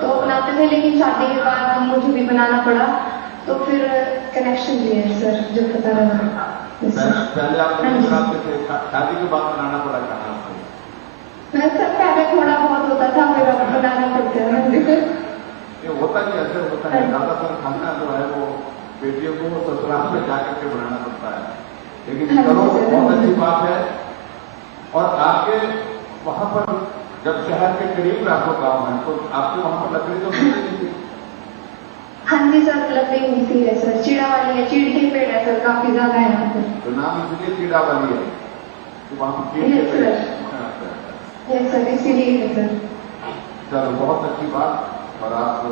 तो बनाते थे। लेकिन शादी के बाद मुझे भी बनाना पड़ा तो फिर कनेक्शन लिए सर, जो पता लगा। पहले आप बनाते थे, शादी के बाद बनाना पड़ा खाना? सर पहले थोड़ा बहुत होता था, फिर अब बनाना पड़ता है। ये होता ही ऐसे होता है, ज्यादातर खाना जो है वो बेटियों को ससुराल में जाकर के बनाना पड़ता है। लेकिन चलो बहुत अच्छी बात है। और आपके वहां पर जब शहर के करीब आपको गाँव है तो आपके वहां पर लकड़ी तो मिलती नहीं थी? हाँ जी सर लकड़ी मिलती है सर, चिड़ावाली है, चीड़ के पेड़ है सर, काफी ज्यादा है यहाँ पर। तो नाम इसलिए चिड़ावाली है तो वहां पर चीड़ के पेड़? यस सर इसीलिए है सर। चलो बहुत अच्छी बात। और आपके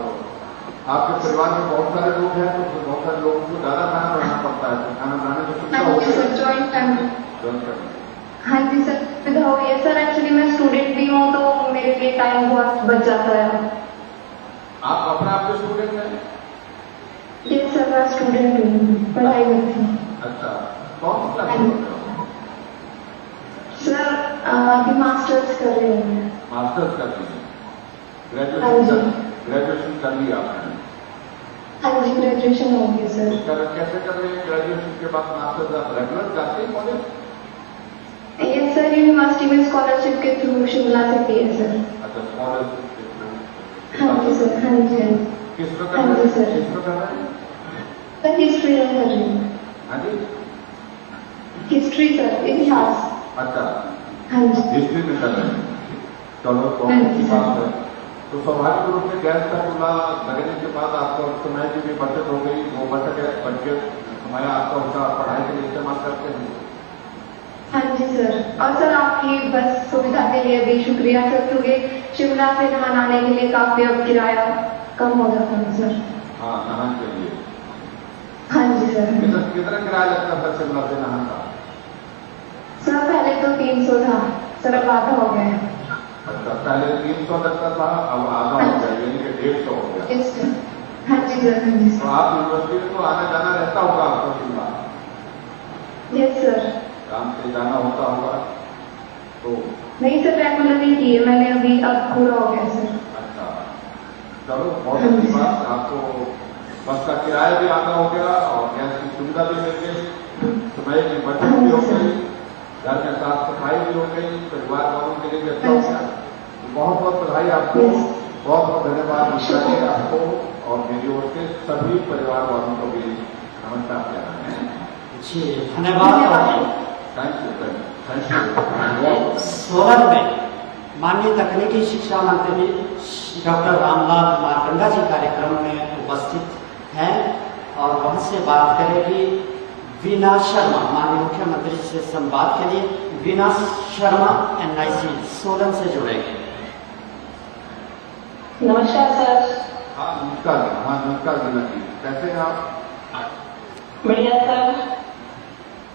परिवार में बहुत सारे लोग हैं तो बहुत सारे लोगों को ज्यादा खाना बनाना पड़ता है, तो खाना बनाने में सुविधा होती है? Joint family. Joint family. हाँ जी सर सुविधा हुई है सर। एक्चुअली मैं स्टूडेंट भी हूँ तो मेरे लिए टाइम बहुत बच जाता है। आप अपना स्टूडेंट हैं? ये सर मैं स्टूडेंट हूँ, पढ़ाई करती हूँ। अच्छा, कौन सी क्लास में पढ़ रहे हो? सर अभी मास्टर्स कर रही हूँ। मास्टर्स कर रही हैं, हाँ जी। ग्रेजुएशन कर ली आपने? हाँ जी, ग्रेजुएशन हो गई सर। कैसे कर रहे हैं ग्रेजुएशन के बाद मास्टर्स? आप रेगुलर जाते हैं कॉलेज? ये सर यूनिवर्सिटी में स्कॉलरशिप के थ्रू शिमला से की है सर। अच्छा, स्कॉलरशिप के थ्रू। हाँ जी सर, हाँ जी हाँ जी। किस प्रकार? हाँ जी सर। किस प्रकार है? सर हिस्ट्री में कर रही हूँ। हाँ जी, हिस्ट्री सर, इतिहास। अच्छा, हाँ जी। हिस्ट्री में कर रहे हैं। चलो, बहुत अच्छी बात है। तो स्वाभाविक रूप में गैस का चूल्हा लगने के बाद आपको समय की भी बचत हो गई, वो बच के समय आपका उसका पढ़ाई के लिए इस्तेमाल करते हैं। हाँ जी सर, और सर आपकी बस सुविधा के लिए भी शुक्रिया सर, क्योंकि शिमला से नहान आने के लिए काफी अब किराया कम हो जाता है सर। हाँ, नहान के लिए। हाँ जी सर। कितना किराया लगता था शिमला से नहान का? सर पहले तो 300 था सर, अब आधा हो गया है। अच्छा, पहले 300 लगता था, अब आधा हो गया, यानी कि 150 हो गया। Yes sir. हाँ जी सर, हाँ जी तो सर। आप यूनिवर्सिटी में तो आना जाना रहता होगा आपको शिमला? Yes sir. काम से जाना होता होगा तो? नहीं सर, रेगुलर ही की है मैंने, अभी अब पूरा हो गया सर। अच्छा, चलो बहुत अच्छी बात। आपको बस का किराया भी आधा हो गया और गैस की सुविधा भी मिल गई, समय की बचत भी हो गई, घर में साफ सफाई भी हो गई, परिवार वालों के लिए भी अच्छा हो गया। तो बहुत बहुत बधाई आपको, बहुत बहुत धन्यवाद मिश्रा आपको, और मेरी ओर से सभी परिवार वालों को भी नमस्कार कहना है। जी धन्यवाद। Thank you. सोलन में माननीय तकनीकी शिक्षा मंत्री डॉक्टर रामलाल मारकंडा जी कार्यक्रम में उपस्थित हैं और वहां से बात करेगी वीना शर्मा। माननीय मुख्यमंत्री से संवाद के लिए वीना शर्मा NIC सोलन से जुड़ेंगे। नमस्कार सर। हाँ नमस्कार। हाँ नमस्कार वीना जी, कैसे हैं आप? बढ़िया सर।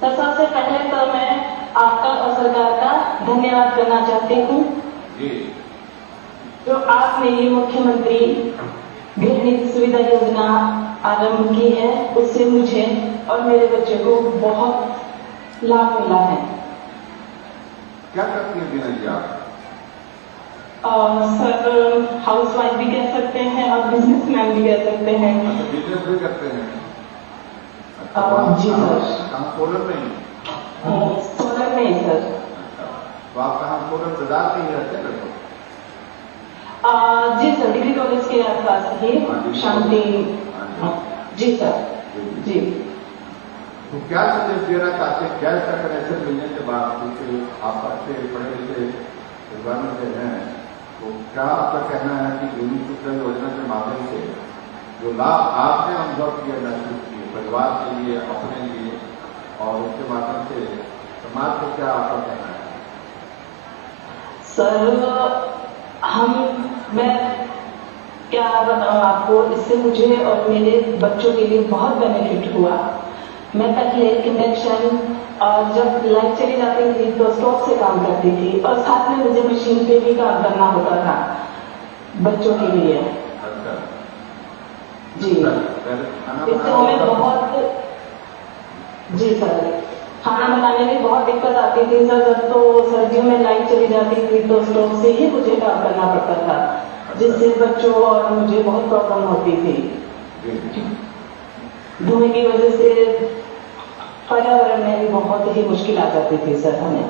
सर सबसे पहले तो मैं आपका और सरकार का धन्यवाद करना चाहती हूँ जी। जो आपने ये मुख्यमंत्री गृहिणी सुविधा योजना आरंभ की है, उससे मुझे और मेरे बच्चे को बहुत लाभ मिला है। क्या करती है वीना जी आप? सर हाउसवाइफ भी कह सकते हैं और बिजनेसमैन भी कह सकते हैं। अच्छा, बिजनेस भी करते हैं? जी सर। कहाँ सोलन में ही? सोलन में ही सर। अच्छा, तो आप कहाँ सोलन बाजार में ही रहते हैं लगभग? जी सर, डिग्री कॉलेज के आसपास ही शांति। जी सर। जी। तो क्या संदेश देना चाहते हैं गैस का कनेक्शन मिलने के बाद? क्योंकि आप अच्छे पढ़े लिखे परिवार में से हैं, तो क्या आपका कहना है कि गृहिणी सुविधा योजना के माध्यम से जो लाभ आपने अनुभव किए, महसूस किए परिवार के लिए, अपने लिए, और उसके माध्यम से समाज को क्या आपका कहना है? सर मैं क्या बताऊं आपको, इससे मुझे और मेरे बच्चों के लिए बहुत बेनिफिट हुआ। मैं पहले इंडक्शन और जब लाइट चली जाती थी तो स्टोव से काम करती थी, और साथ में मुझे मशीन पे भी काम करना होता था बच्चों के लिए। अच्छा जी, इससे हमें बहुत, जी सर, खाना बनाने में बहुत दिक्कत आती थी सर। जब तो सर्दियों में लाइट चली जाती थी तो स्टोव से ही मुझे काम करना पड़ता था, जिससे बच्चों और मुझे बहुत प्रॉब्लम होती थी। धुएं की वजह से पर्यावरण में भी बहुत ही मुश्किल आ जाती थी सर हमें।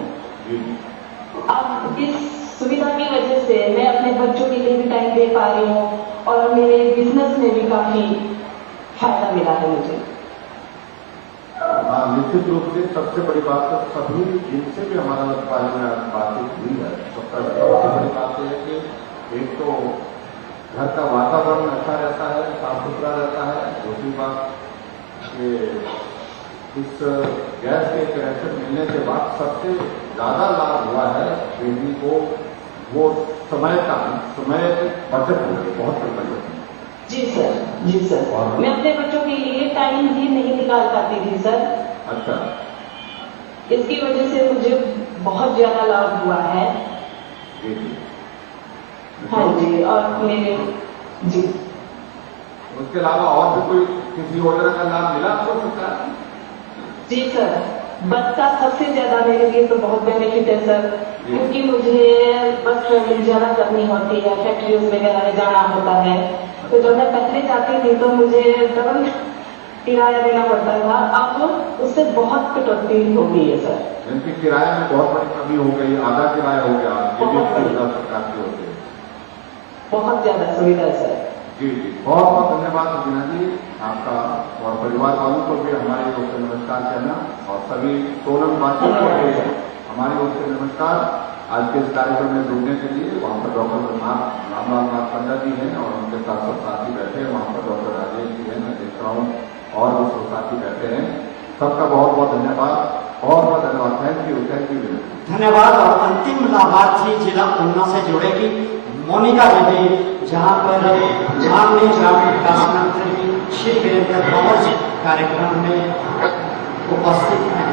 अब इस सुविधा की वजह से मैं अपने बच्चों के लिए भी टाइम दे पा रही हूँ और मेरे बिजनेस में भी काफी फायदा मिला है मुझे। निश्चित रूप से सबसे बड़ी बात तो सभी जिनसे भी हमारा बारे में बातचीत हुई है, सबसे बड़ी बात यह है कि एक तो घर का वातावरण अच्छा रहता है, साफ सुथरा रहता है। दूसरी बात कि इस गैस के कनेक्शन मिलने के बाद सबसे ज्यादा लाभ हुआ है गृहिणी को, वो समय बचत हो गई, बहुत बचत हो गई। जी सर, जी सर। मैं अपने बच्चों के लिए टाइम भी नहीं निकाल पाती थी सर। अच्छा। इसकी वजह से मुझे बहुत ज्यादा लाभ हुआ है। जी। हाँ जी, और मेरे जी उसके अलावा और भी कोई किसी योजना का लाभ मिला आपको सरकार? जी सर, बस का सबसे ज्यादा मेरे लिए तो बहुत बेनिफिट है सर, क्योंकि मुझे बस ट्रेवलिंग ज्यादा करनी होती है, फैक्ट्रीज वगैरह में जाना होता है। तो जब मैं पहले जाती थी तो मुझे डबल किराया देना पड़ता था, अब उससे बहुत कटौती हो गई है सर। जिनकी किराए में बहुत बड़ी कमी हो गई, आधा किराया हो गया, ये भी सुविधा सरकार की होती है। बहुत ज्यादा सुविधा है सर। जी जी, बहुत बहुत धन्यवाद सुजीना जी आपका, और परिवार वालों को भी हमारी ओर से नमस्कार कहना, और सभी सोलन वासियों को भी हमारी ओर से नमस्कार। आज के इस कार्यक्रम में जुड़ने के लिए वहाँ पर डॉक्टर रामलाल मारकंडा जी हैं और उनके साथ सब साथी बैठे हैं, वहाँ पर डॉक्टर राजेश जी हैं, मैं देख रहा हूँ, और भी सब साथी बैठे हैं। सबका बहुत बहुत धन्यवाद, बहुत बहुत धन्यवाद। Thank you. धन्यवाद। और अंतिम लाभार्थी जिला ऊना से जुड़ेगी मोनिका देवी, जहाँ पर माननीय ग्रामीण विकास मंत्री श्री वीरेंद्र कंवर जी कार्यक्रम में उपस्थित हैं।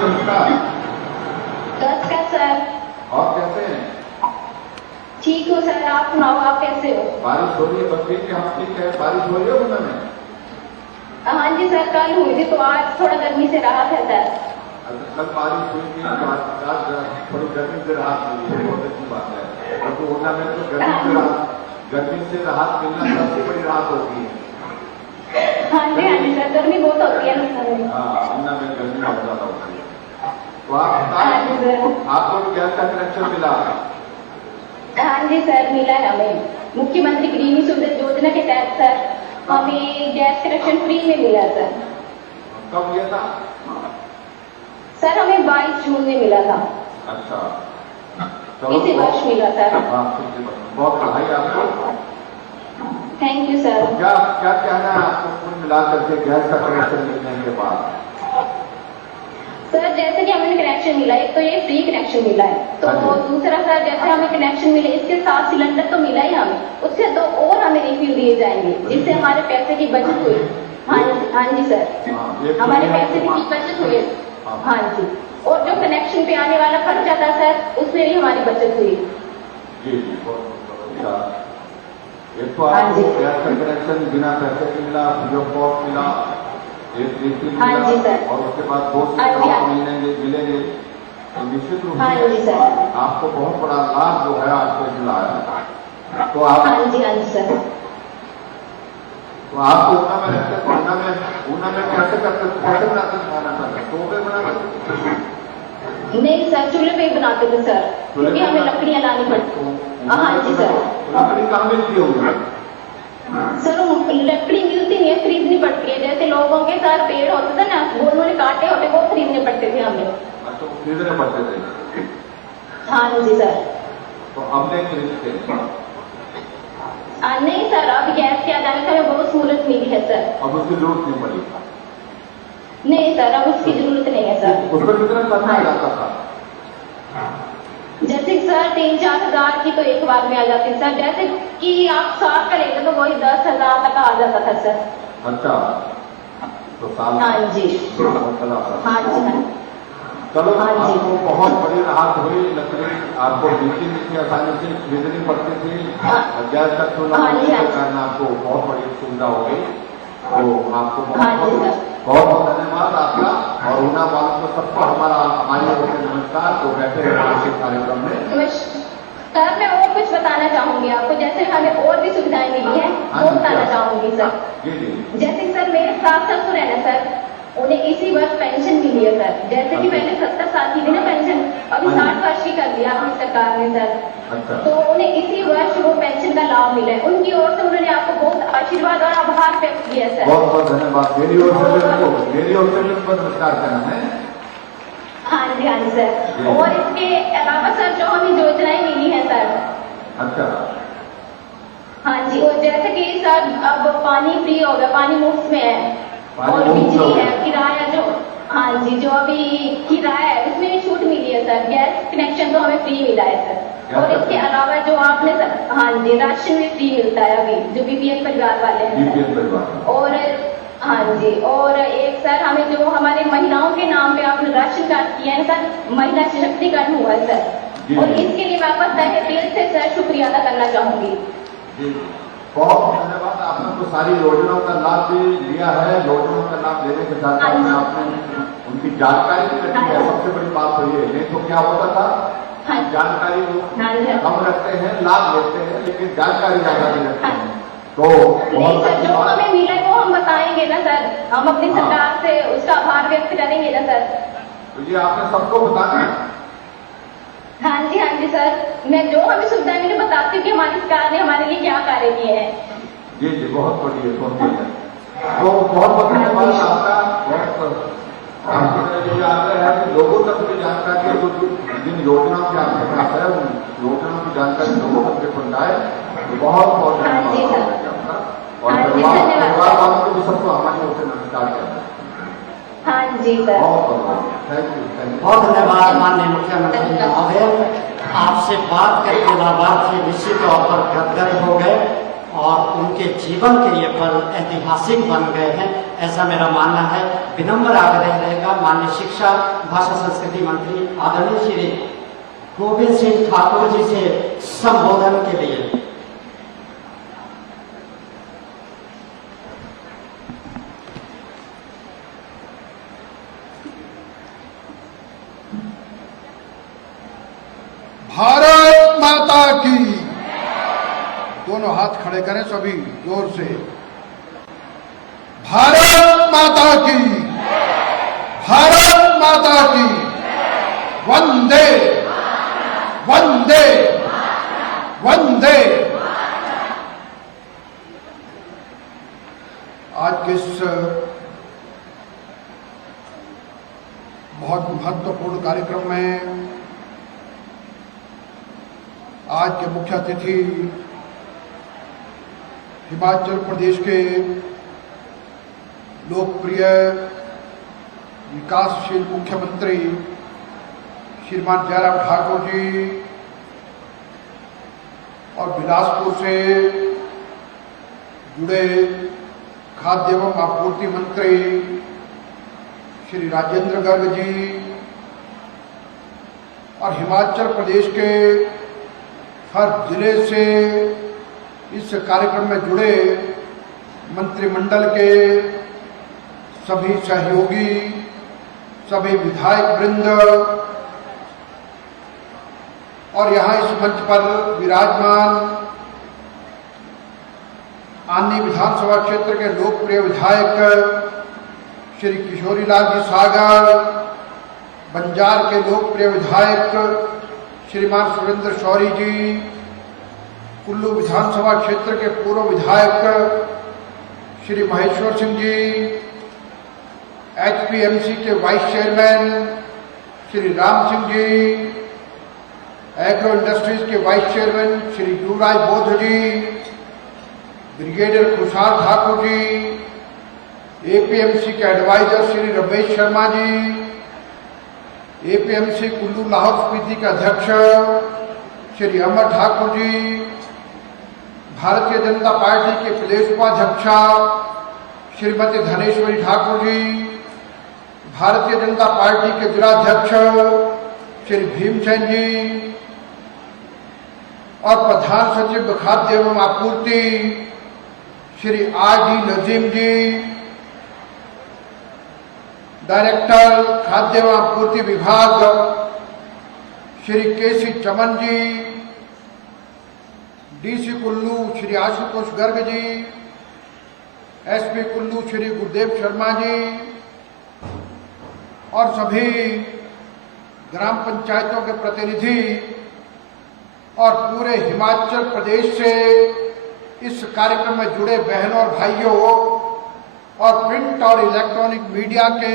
नमस्कार। नमस्कार सर। और कैसे हैं? ठीक हो सर, आप सुनाओ, आप कैसे हो? बारिश हो रही है बच्चे के, हम ठीक है, बारिश हो रही है ऊना में? हाँ जी सर, कल हुई थी, तो आज थोड़ा गर्मी से राहत है सर। कल बारिश हुई थी, आज थोड़ी गर्मी से राहत मिली है, बहुत अच्छी बात है। तो ऊना में तो गर्मी से राहत मिलना सबसे बड़ी राहत होती है। हाँ जी सर, गर्मी बहुत होती है ना सर। हाँ, ऊना में गर्मी बहुत ज्यादा होती है। तो हाँ जी सर। आपको गैस का कनेक्शन मिला? हाँ जी सर, मिला है हमें। मुख्यमंत्री गृह सुविधा योजना के तहत सर हमें गैस कनेक्शन फ्री में मिला सर। कब मिला था? सर हमें 22 जून में मिला था। अच्छा, इसी वर्ष मिला सर। हाँ, बहुत बधाई आपको। Thank you sir. क्या क्या कहना है आपको कुल मिलाकर के गैस का कनेक्शन मिलने के बाद? सर जैसे कि हमें कनेक्शन मिला, एक तो ये फ्री कनेक्शन मिला है, तो दूसरा सर जैसे हमें कनेक्शन मिले, इसके साथ सिलेंडर तो मिला ही हमें, उससे 2 और हमें रिफिल दिए जाएंगे, जिससे हमारे पैसे की बचत हुई। हाँ जी सर, हमारे पैसे की बचत हुई। हाँ जी, और जो कनेक्शन पे आने वाला खर्चा था सर, उसमें भी हमारी बचत हुई। जी जी, बहुत अच्छा। एक तो आपको गैस का कनेक्शन बिना पैसे के मिला, फ्री ऑफ कॉस्ट मिला, एक रिफिल मिला, और उसके बाद 2 मिलेंगे, तो निश्चित रूप से आपको बहुत बड़ा लाभ जो है आपको मिला है। तो आप हाँ जी सर। तो आप ऊना में रहते हैं, ऊना में कैसे बनाते खाना चाहते? स्टोव पे बनाते? नहीं सर, चूल्हे पे ही बनाते थे सर, क्योंकि हमें लकड़ियाँ लानी पड़ती। हाँ जी सर। लकड़ी कहाँ मिलती होगी? सर लकड़ी मिलती नहीं है, खरीदनी पड़ती है। जैसे लोगों के साथ पेड़ होते थे ना, वो उन्होंने काटे होते, वो खरीदने पड़ते थे हमें। अच्छा, खरीदने पड़ते थे? हाँ जी सर। तो अब नहीं खरीदते? नहीं सर, अब गैस के आ जाने से हमें बहुत सहूलत मिली है सर। अब उसकी जरूरत नहीं पड़ी? नहीं सर, अब उसकी जरूरत नहीं है सर। उसमें कितना खर्चा आ जाता था? जैसे सर 3-4 हजार की तो एक बार में आ जाती है सर, जैसे कि आप 7 का लेते तो वही 10,000 तक आ जाता था सर। अच्छा, तो साल? हाँ जी। हाँ जी। चलो, आपको बहुत बड़ी राहत हुई। लकड़ी आपको मिलती नहीं थी, आसानी से खरीदनी पड़ती थी, गैस का चूल्हा करना आपको बहुत बड़ी सुविधा हो गई। तो आपको बहुत बहुत धन्यवाद आपका, और ऊना वालों को सबको हमारी ओर से नमस्कार। तो बैठे हैं आज के कार्यक्रम में। सर मैं और कुछ बताना चाहूंगी आपको, जैसे हमें और भी सुविधाएं मिली है, वो बताना चाहूंगी सर। जैसे सर मेरे सास ससुर है ना सर, उन्हें इसी वर्ष पेंशन मिली है सर। जैसे कि पहले 70 साल की थी ना पेंशन, अभी 60 वर्ष की कर दिया अपनी सरकार ने सर। तो उन्हें इसी वर्ष वो पेंशन का लाभ मिला है। उनकी ओर से उन्होंने आपको बहुत आशीर्वाद और आभार व्यक्त किया सर। बहुत बहुत धन्यवाद। मेरी ओर से नमस्कार करना है। हाँ जी सर। और इसके अलावा सर जो हमें योजनाएं मिली है सर। अच्छा। हाँ जी, और जैसे कि सर अब पानी फ्री हो गया, पानी मुफ्त में है, और बिजली है, किराया जो, हाँ जी, जो अभी किराया है उसमें भी छूट मिली है सर। गैस कनेक्शन तो हमें फ्री मिला है सर। और इसके अलावा जो आपने हाँ जी, राशन भी फ्री मिलता है अभी, जो बीपीएल परिवार वाले हैं। BPL परिवार। और हाँ जी, और एक सर हमें जो हमारे महिलाओं के नाम पे आपने राशन कार्ड किया है सर, महिला सशक्तिकरण हुआ है सर, और इसके लिए मैं आपका तहे दिल से सर शुक्रिया अदा करना चाहूंगी। बहुत धन्यवाद। आपने तो सारी योजनाओं का लाभ भी लिया है, योजनाओं का लाभ लेने के साथ साथ आपने उनकी जानकारी भी रखी है, सबसे बड़ी बात तो ये। नहीं तो क्या होता था, जानकारी कम रखते हैं, लाभ लेते हैं, लेकिन जानकारी ज्यादा नहीं रखते हैं। तो नहीं सर, जो हमें मिला वो हम बताएंगे ना सर, हम अपनी सरकार से उसका आभार व्यक्त करेंगे ना सर। तो ये आपने सबको बताना है। हाँ जी सर, मैं जो हमें सुविधाएं मैंने बताती हूँ कि हमारी सरकार ने हमारे लिए क्या कार्य किए हैं। जी जी, बहुत बढ़िया, बहुत बढ़िया। तो बहुत धन्यवाद आपका। बहुत ये आग्रह है कि लोगों तक भी जानकारी, जिन योजनाओं की आपके पास है उन योजनाओं की जानकारी लोगों तक भी पहुंचाए। बहुत बहुत धन्यवाद आपका, और परिवार वालों को भी सबको हमारी ओर से नमस्कार करते हैं। हाँ जी सर, बहुत थैंक यू। बहुत धन्यवाद माननीय मुख्यमंत्री महोदय। आपसे बात करके लाभार्थी निश्चित तौर पर गदगद हो गए और उनके जीवन के ये पल ऐतिहासिक बन गए हैं, ऐसा मेरा मानना है। विनम्र आग्रह रहेगा माननीय शिक्षा भाषा संस्कृति मंत्री आदरणीय श्री गोविंद सिंह ठाकुर जी से संबोधन के लिए। भारत माता की, दोनों हाथ खड़े करें सभी जोर से। भारत माता की, भारत माता की, वंदे वंदे वंदे। आज के इस बहुत महत्वपूर्ण कार्यक्रम में आज के मुख्य अतिथि हिमाचल प्रदेश के लोकप्रिय विकासशील मुख्यमंत्री श्रीमान जयराम ठाकुर जी और बिलासपुर से जुड़े खाद्य एवं आपूर्ति मंत्री श्री राजेंद्र गर्ग जी और हिमाचल प्रदेश के हर जिले से इस कार्यक्रम में जुड़े मंत्रिमंडल के सभी सहयोगी, सभी विधायक वृंद और यहाँ इस मंच पर विराजमान आनी विधानसभा क्षेत्र के लोकप्रिय विधायक श्री किशोरी लाल जी सागर, बंजार के लोकप्रिय विधायक श्रीमान सुरेंद्र शौरी जी, कुल्लू विधानसभा क्षेत्र के पूर्व विधायक श्री महेश्वर सिंह जी, एचपीएमसी के vice chairman Shri Ram Singh ji, agro industries के वाइस चेयरमैन श्री युवराज बोध जी, ब्रिगेडियर खुशहाल ठाकुर जी, एपीएमसी के एडवाइजर श्री रमेश शर्मा जी, एपीएमसी कुल्लू लाहौल स्पीति के अध्यक्ष श्री अमर ठाकुर जी, भारतीय जनता पार्टी के प्रदेश उपाध्यक्षा श्रीमती धनेश्वरी ठाकुर जी, भारतीय जनता पार्टी के जिलाध्यक्ष श्री भीमसेन जी और प्रधान सचिव खाद्य एवं आपूर्ति श्री आर.डी. नजीम जी, डायरेक्टर खाद्य एवं आपूर्ति विभाग श्री के.सी. चमन जी, डीसी कुल्लू श्री आशुतोष गर्ग जी, एसपी कुल्लू श्री गुरुदेव शर्मा जी और सभी ग्राम पंचायतों के प्रतिनिधि और पूरे हिमाचल प्रदेश से इस कार्यक्रम में जुड़े बहनों और भाइयों और प्रिंट और इलेक्ट्रॉनिक मीडिया के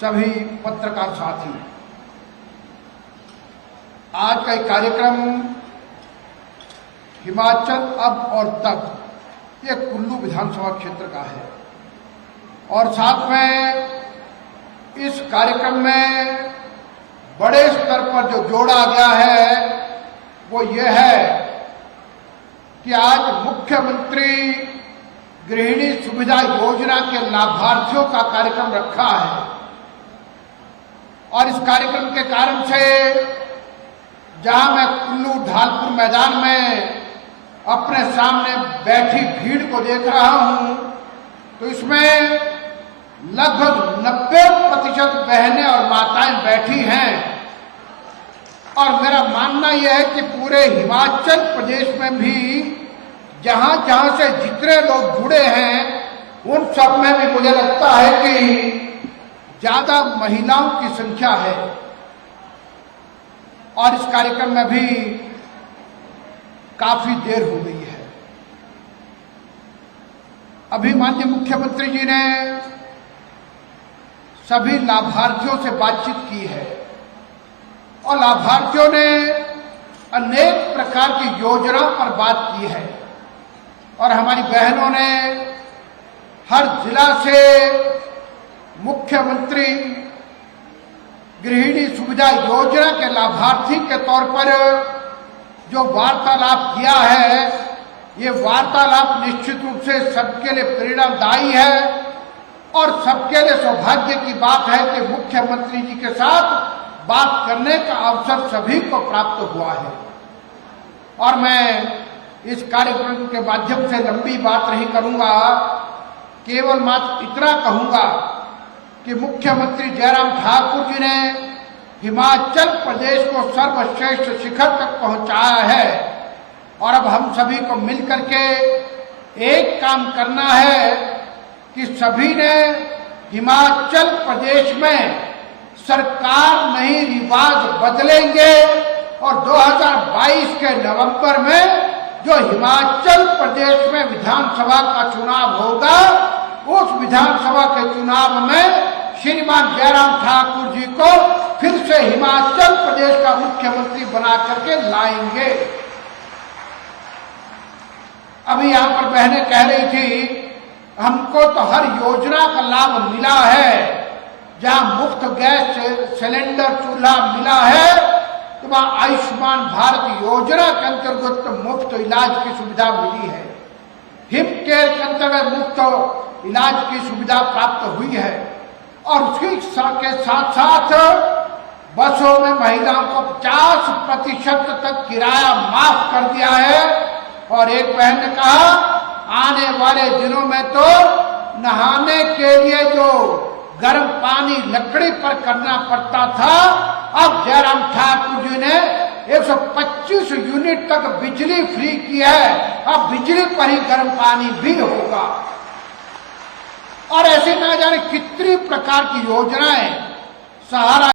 सभी पत्रकार साथी। आज का एक कार्यक्रम हिमाचल अब और तब, ये कुल्लू विधानसभा क्षेत्र का है और साथ में इस कार्यक्रम में बड़े स्तर पर जो जोड़ा गया है वो ये है कि आज मुख्यमंत्री गृहिणी सुविधा योजना के लाभार्थियों का कार्यक्रम रखा है और इस कार्यक्रम के कारण से जहां मैं कुल्लू ढालपुर मैदान में अपने सामने बैठी भीड़ को देख रहा हूं तो इसमें लगभग 90% बहनें और माताएं बैठी हैं और मेरा मानना यह है कि पूरे हिमाचल प्रदेश में भी जहां जहां से जितने लोग जुड़े हैं उन सब में भी मुझे लगता है कि ज्यादा महिलाओं की संख्या है और इस कार्यक्रम में भी काफी देर हो गई है। अभी माननीय मुख्यमंत्री जी ने सभी लाभार्थियों से बातचीत की है और लाभार्थियों ने अनेक प्रकार की योजनाओं पर बात की है और हमारी बहनों ने हर जिला से मुख्यमंत्री गृहिणी सुविधा योजना के लाभार्थी के तौर पर जो वार्तालाप किया है, ये वार्तालाप निश्चित रूप से सबके लिए प्रेरणादायी है और सबके लिए सौभाग्य की बात है कि मुख्यमंत्री जी के साथ बात करने का अवसर सभी को प्राप्त हुआ है। और मैं इस कार्यक्रम के माध्यम से लंबी बात नहीं करूंगा, केवल मात्र इतना कहूंगा कि मुख्यमंत्री जयराम ठाकुर जी ने हिमाचल प्रदेश को सर्वश्रेष्ठ शिखर तक पहुंचाया है और अब हम सभी को मिलकर के एक काम करना है कि सभी ने हिमाचल प्रदेश में सरकार नहीं रिवाज बदलेंगे और 2022 के नवंबर में जो हिमाचल प्रदेश में विधानसभा का चुनाव होगा उस विधानसभा के चुनाव में श्रीमान जयराम ठाकुर जी को फिर से हिमाचल प्रदेश का मुख्यमंत्री बना करके लाएंगे। अभी यहाँ पर बहनें कह रही थी हमको तो हर योजना का लाभ मिला है, जहां मुफ्त गैस सिलेंडर चूल्हा मिला है तो वहां आयुष्मान भारत योजना के अंतर्गत मुफ्त इलाज की सुविधा मिली है, हिम केयर के अंतर्गत मुफ्त इलाज की सुविधा प्राप्त हुई है और उसके साथ साथ बसों में महिलाओं को 50% तक किराया माफ कर दिया है। और एक बहन ने कहा आने वाले दिनों में तो नहाने के लिए जो गर्म पानी लकड़ी पर करना पड़ता था, अब जयराम ठाकुर जी ने 125 यूनिट तक बिजली फ्री की है, अब बिजली पर ही गर्म पानी भी होगा। और ऐसे न जाने कितनी प्रकार की योजनाएं सहारा